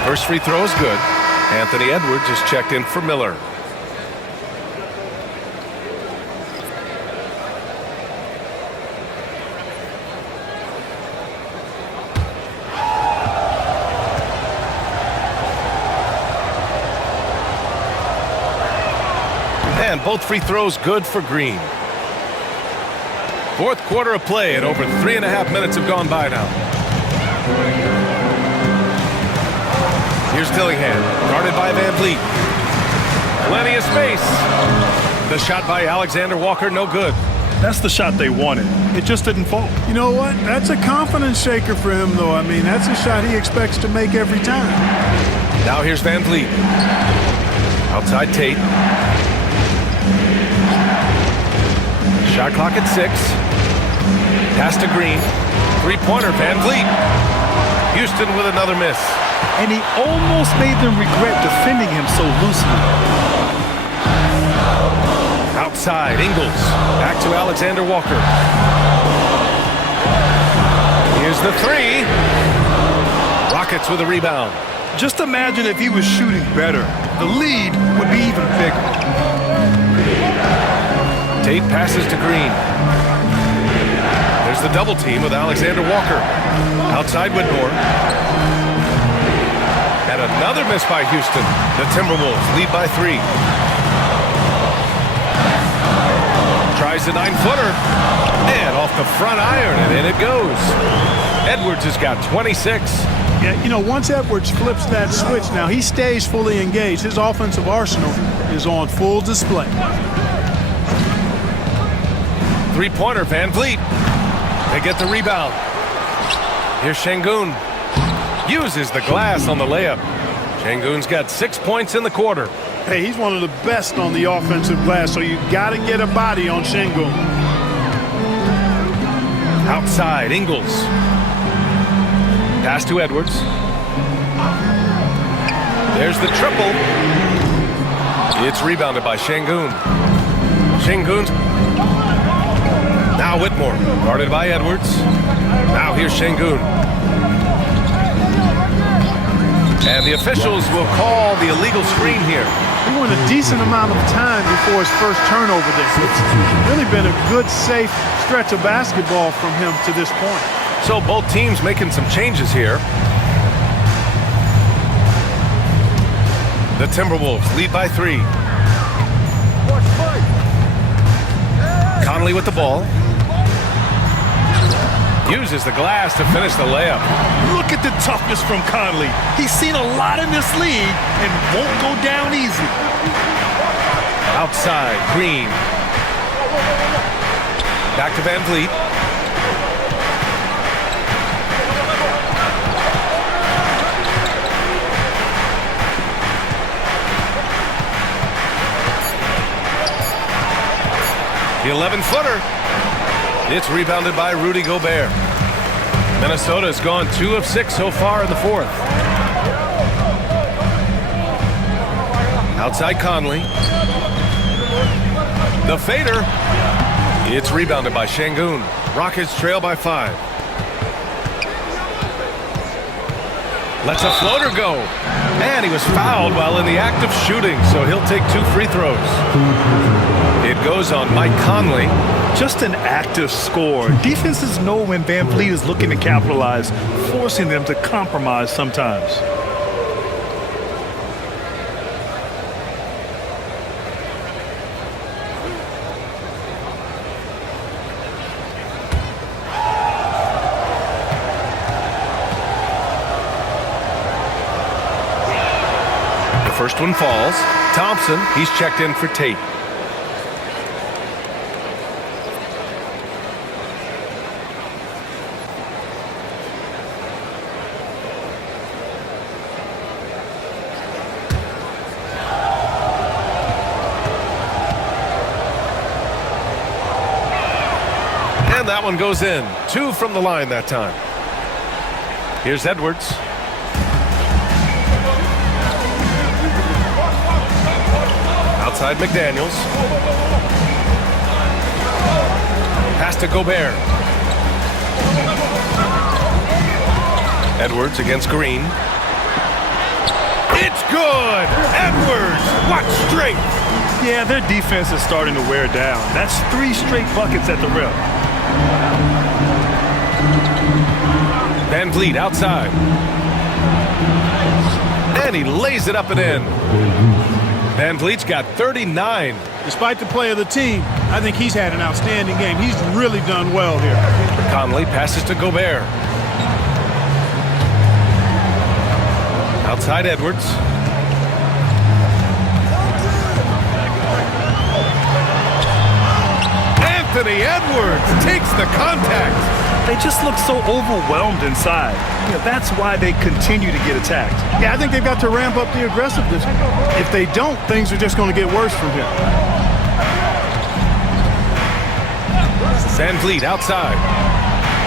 First free throw is good. Anthony Edwards just checked in for Miller. And both free throws good for Green. Fourth quarter of play, and over 3.5 minutes have gone by now. Here's Dillingham, guarded by Van Vliet. Plenty of space. The shot by Alexander Walker, no good. That's the shot they wanted. It just didn't fall. You know what? That's a confidence shaker for him, though. I mean, that's a shot he expects to make every time. Now here's Van Vliet. Outside Tate. Shot clock at 6. Pass to Green. Three-pointer, Van Vliet. Houston with another miss. And he almost made them regret defending him so loosely. Outside, Ingles. Back to Alexander Walker. Here's the three. Rockets with a rebound. Just imagine if he was shooting better. The lead would be even bigger. Tate passes to Green. There's the double team with Alexander Walker. Outside Whitmore. And another miss by Houston. The Timberwolves lead by 3. Tries the 9-footer. And off the front iron, and in it goes. Edwards has got 26. Yeah, you know, once Edwards flips that switch, now he stays fully engaged. His offensive arsenal is on full display. Three-pointer, Van Vliet. They get the rebound. Here's Şengün. Uses the glass on the layup. Şengün's got 6 points in the quarter. Hey, he's one of the best on the offensive glass, so you got to get a body on Şengün. Outside, Ingles. Pass to Edwards. There's the triple. It's rebounded by Şengün. Şengün's. Now Whitmore, guarded by Edwards. Now here's Şengün. And the officials will call the illegal screen here. He went a decent amount of time before his first turnover there. It's really been a good, safe stretch of basketball from him to this point. So both teams making some changes here. The Timberwolves lead by 3. Conley with the ball. Uses the glass to finish the layup. Look at the toughness from Conley. He's seen a lot in this league and won't go down easy. Outside, Green. Back to Van Vliet. The 11-footer. It's rebounded by Rudy Gobert. Minnesota's gone 2 of 6 so far in the fourth. Outside Conley. The fader. It's rebounded by Şengün. Rockets trail by 5. Lets a floater go. And he was fouled while in the act of shooting, so he'll take 2 free throws. It goes on Mike Conley. Just an active score. Defenses know when Van Vliet is looking to capitalize, forcing them to compromise sometimes. The first one falls. Thompson, he's checked in for Tate. And that one goes in. 2 from the line that time. Here's Edwards. Outside McDaniels. Pass to Gobert. Edwards against Green. It's good! Edwards! What strength! Yeah, their defense is starting to wear down. That's 3 straight buckets at the rim. Van Vliet outside. And he lays it up and in. Van Vliet's got 39. Despite the play of the team, I think he's had an outstanding game. He's really done well here. Conley passes to Gobert. Outside Edwards. Anthony Edwards takes the contact. They just look so overwhelmed inside. That's why they continue to get attacked. Yeah, I think they've got to ramp up the aggressiveness. If they don't, things are just going to get worse from here. Van Vliet outside.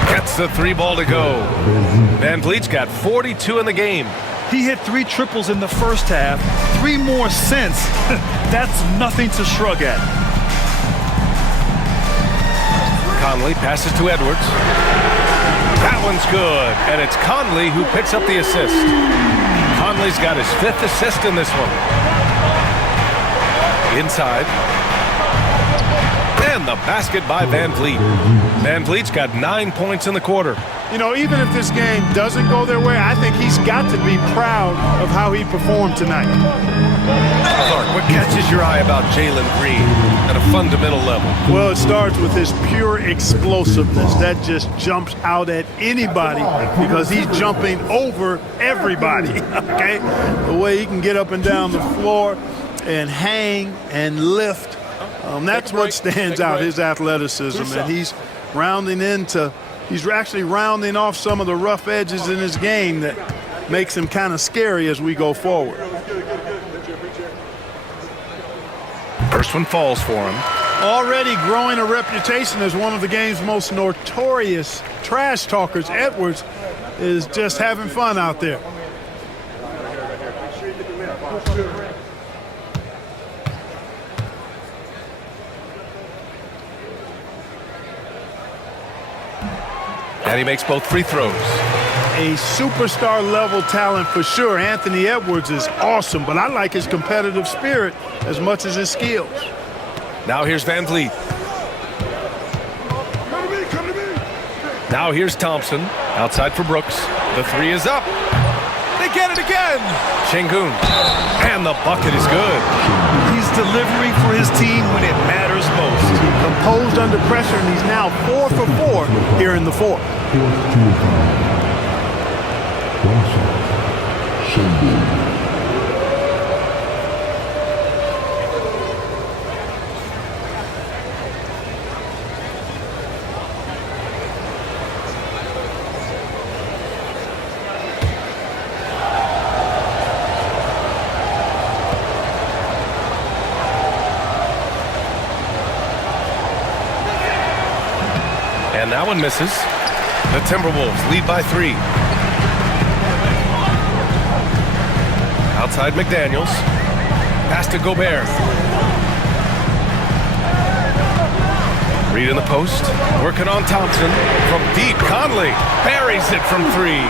Gets the 3 ball to go. Van Vliet's got 42 in the game. He hit 3 triples in the first half, 3 more since. That's nothing to shrug at. Conley passes to Edwards. That one's good, and it's Conley who picks up the assist. Conley's got his 5th assist in this one. Inside. And the basket by Van Vliet. Van Vliet's got 9 points in the quarter. You know, even if this game doesn't go their way, I think he's got to be proud of how he performed tonight. Clark, what catches your eye about Jalen Green at a fundamental level? Well, it starts with his pure explosiveness. That just jumps out at anybody because he's jumping over everybody, okay? The way he can get up and down the floor and hang and lift, that's what stands out, his athleticism. And he's actually rounding off some of the rough edges in his game that makes him kind of scary as we go forward. First one falls for him. Already growing a reputation as one of the game's most notorious trash talkers, Edwards is just having fun out there. And he makes both free throws. A superstar level talent for sure. Anthony Edwards is awesome, but I like his competitive spirit as much as his skills. Now here's Van Vliet. Now here's Thompson. Outside for Brooks. The 3 is up. They get it again. Şengün. And the bucket is good. He's delivering for his team when it matters most. Composed under pressure, and he's now 4 for 4 here in the 4th. And that one misses. The Timberwolves lead by 3. Outside McDaniels. Pass to Gobert. Reed in the post, working on Thompson. From deep, Conley buries it from 3.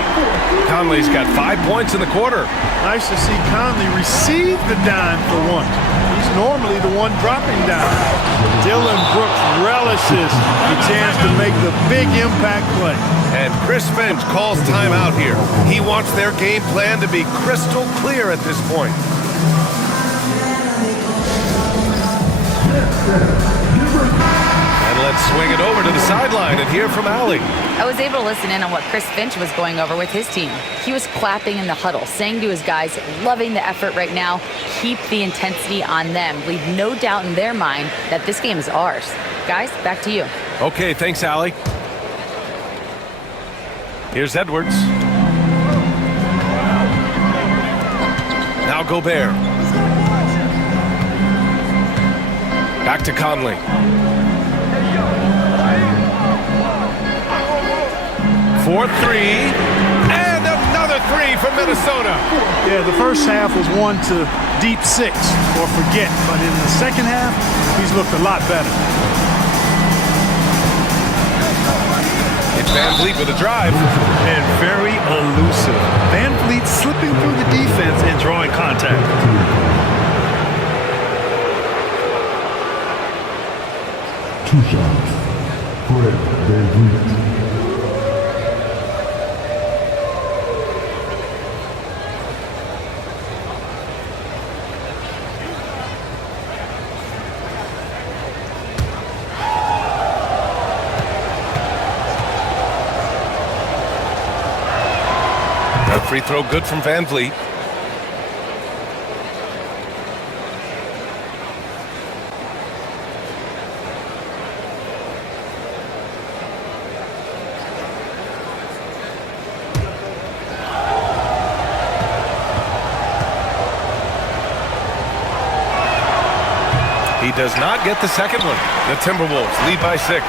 Conley's got 5 points in the quarter. Nice to see Conley receive the dime for once. He's normally the one dropping down. Dillon Brooks relishes the chance to make the big impact play. And Chris Finch calls timeout here. He wants their game plan to be crystal clear at this point. And let's swing it over to the sideline and hear from Allie. I was able to listen in on what Chris Finch was going over with his team. He was clapping in the huddle, saying to his guys, loving the effort right now, keep the intensity on them. Leave no doubt in their mind that this game is ours. Guys, back to you. Okay, thanks, Allie. Here's Edwards. Now Gobert. Back to Conley. For 3, and another 3 from Minnesota. Yeah, the first half was 1 to deep 6 or forget, but in the second half, he's looked a lot better. It's Van Vliet with a drive. And very elusive. Van Vliet slipping through the defense and drawing contact. 2 shots. Fred Van Vliet. Free throw good from Van Vliet. He does not get the second one. The Timberwolves lead by 6.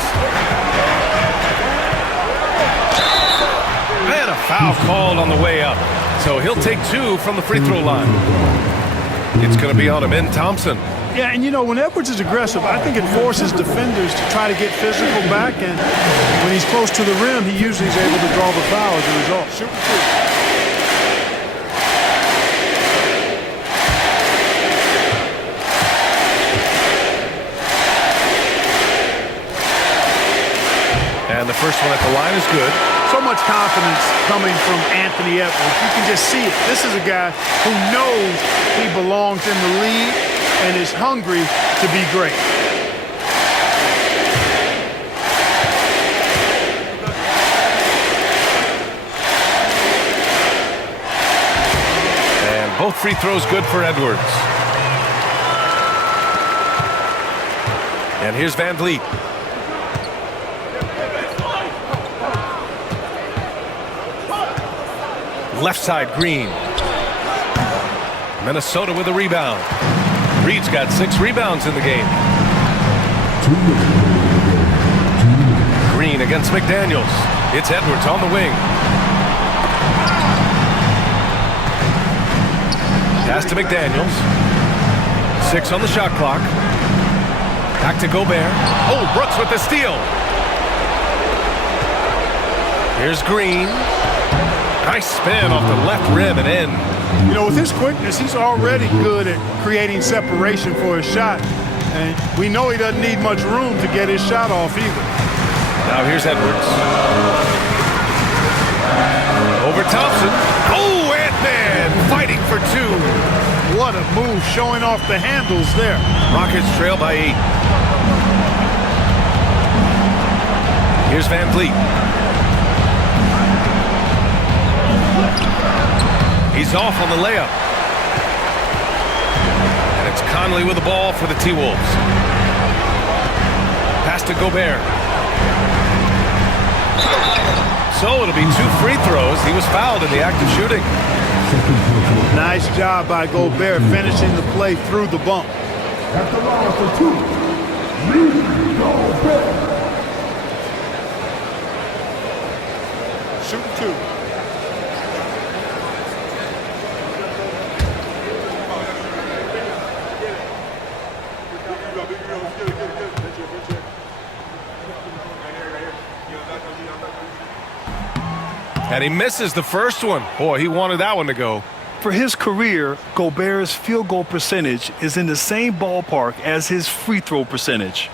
And a foul called on the way up. So he'll take 2 from the free throw line. It's going to be on him in Thompson. Yeah, and you know, when Edwards is aggressive, I think it forces defenders to try to get physical back, and when he's close to the rim, he usually is able to draw the foul as a result. Shoot 2. And the first one at the line is good. So much confidence coming from Anthony Edwards. You can just see it. This is a guy who knows he belongs in the league and is hungry to be great. And both free throws good for Edwards. And here's Van Vliet. Left side, Green. Minnesota with a rebound. Reed's got 6 rebounds in the game. Green against McDaniels. It's Edwards on the wing. Pass to McDaniels. 6 on the shot clock. Back to Gobert. Oh, Brooks with the steal. Here's Green. Nice spin off the left rim and in. You know, with his quickness, he's already good at creating separation for his shot. And we know he doesn't need much room to get his shot off either. Now here's Edwards. Over Thompson. Oh, Ant-Man fighting for 2. What a move, showing off the handles there. Rockets trail by 8. Here's Van Vliet. He's off on the layup. And it's Conley with the ball for the T-Wolves. Pass to Gobert. So it'll be 2 free throws. He was fouled in the act of shooting. Nice job by Gobert finishing the play through the bump. At the line for 2, Rudy Gobert. Shoot 2. And he misses the first one. Boy, he wanted that one to go. For his career, Gobert's field goal percentage is in the same ballpark as his free throw percentage.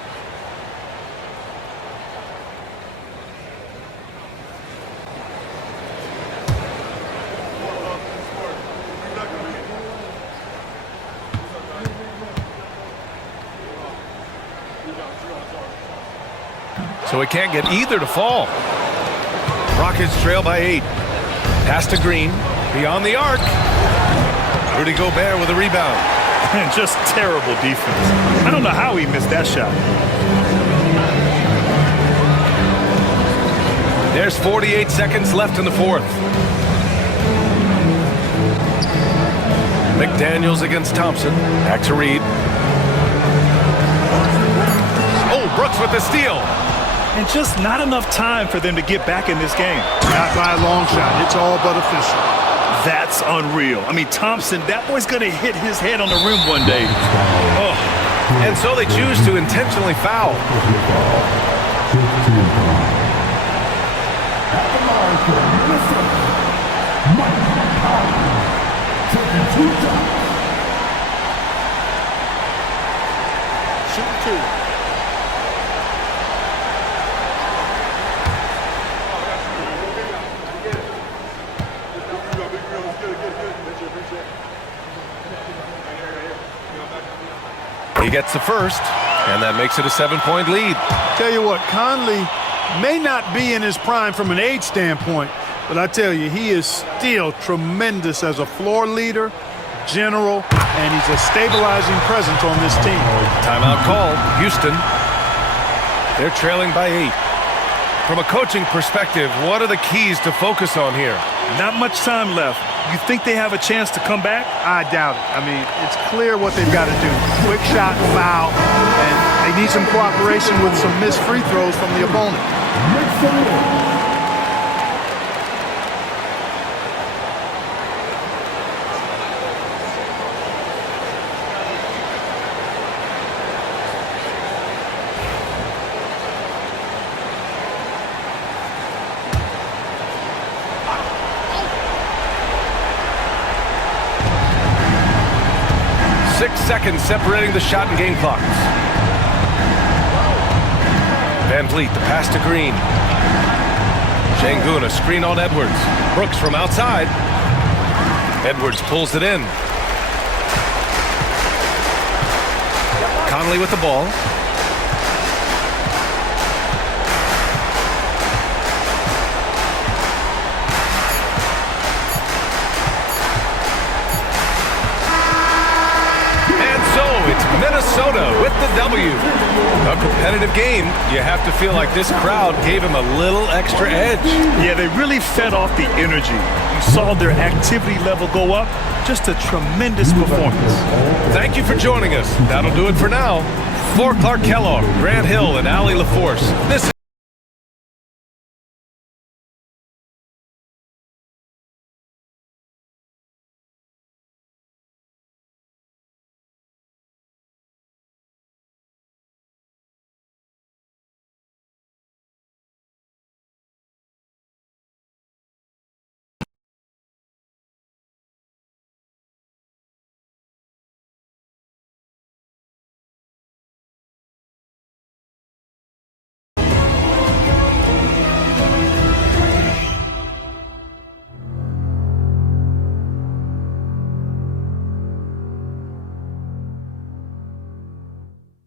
So he can't get either to fall. Rockets trail by 8. Pass to Green. Beyond the arc. Rudy Gobert with a rebound. And just terrible defense. I don't know how he missed that shot. There's 48 seconds left in the fourth. McDaniels against Thompson. Back to Reed. Oh, Brooks with the steal. And just not enough time for them to get back in this game. Not by a long shot. It's all but official. That's unreal. I mean, Thompson, that boy's going to hit his head on the rim one day. Oh. And so they choose to intentionally foul. Shooting 2. He gets the first, and that makes it a 7-point lead. Tell you what, Conley may not be in his prime from an age standpoint, but I tell you, he is still tremendous as a floor leader, general, and he's a stabilizing presence on this team. Timeout called. Houston. They're trailing by 8. From a coaching perspective, what are the keys to focus on here? Not much time left. You think they have a chance to come back? I doubt it. I mean, it's clear what they've got to do. Quick shot, foul, and they need some cooperation with some missed free throws from the opponent. 6 seconds separating the shot and game clocks. Van Vliet, the pass to Green. Şengün, a screen on Edwards. Brooks from outside. Edwards pulls it in. Conley with the ball. It's Minnesota with the W. A competitive game. You have to feel like this crowd gave him a little extra edge. Yeah, they really fed off the energy. You saw their activity level go up. Just a tremendous performance. Thank you for joining us. That'll do it for now. For Clark Kellogg, Grant Hill, and Allie LaForce, this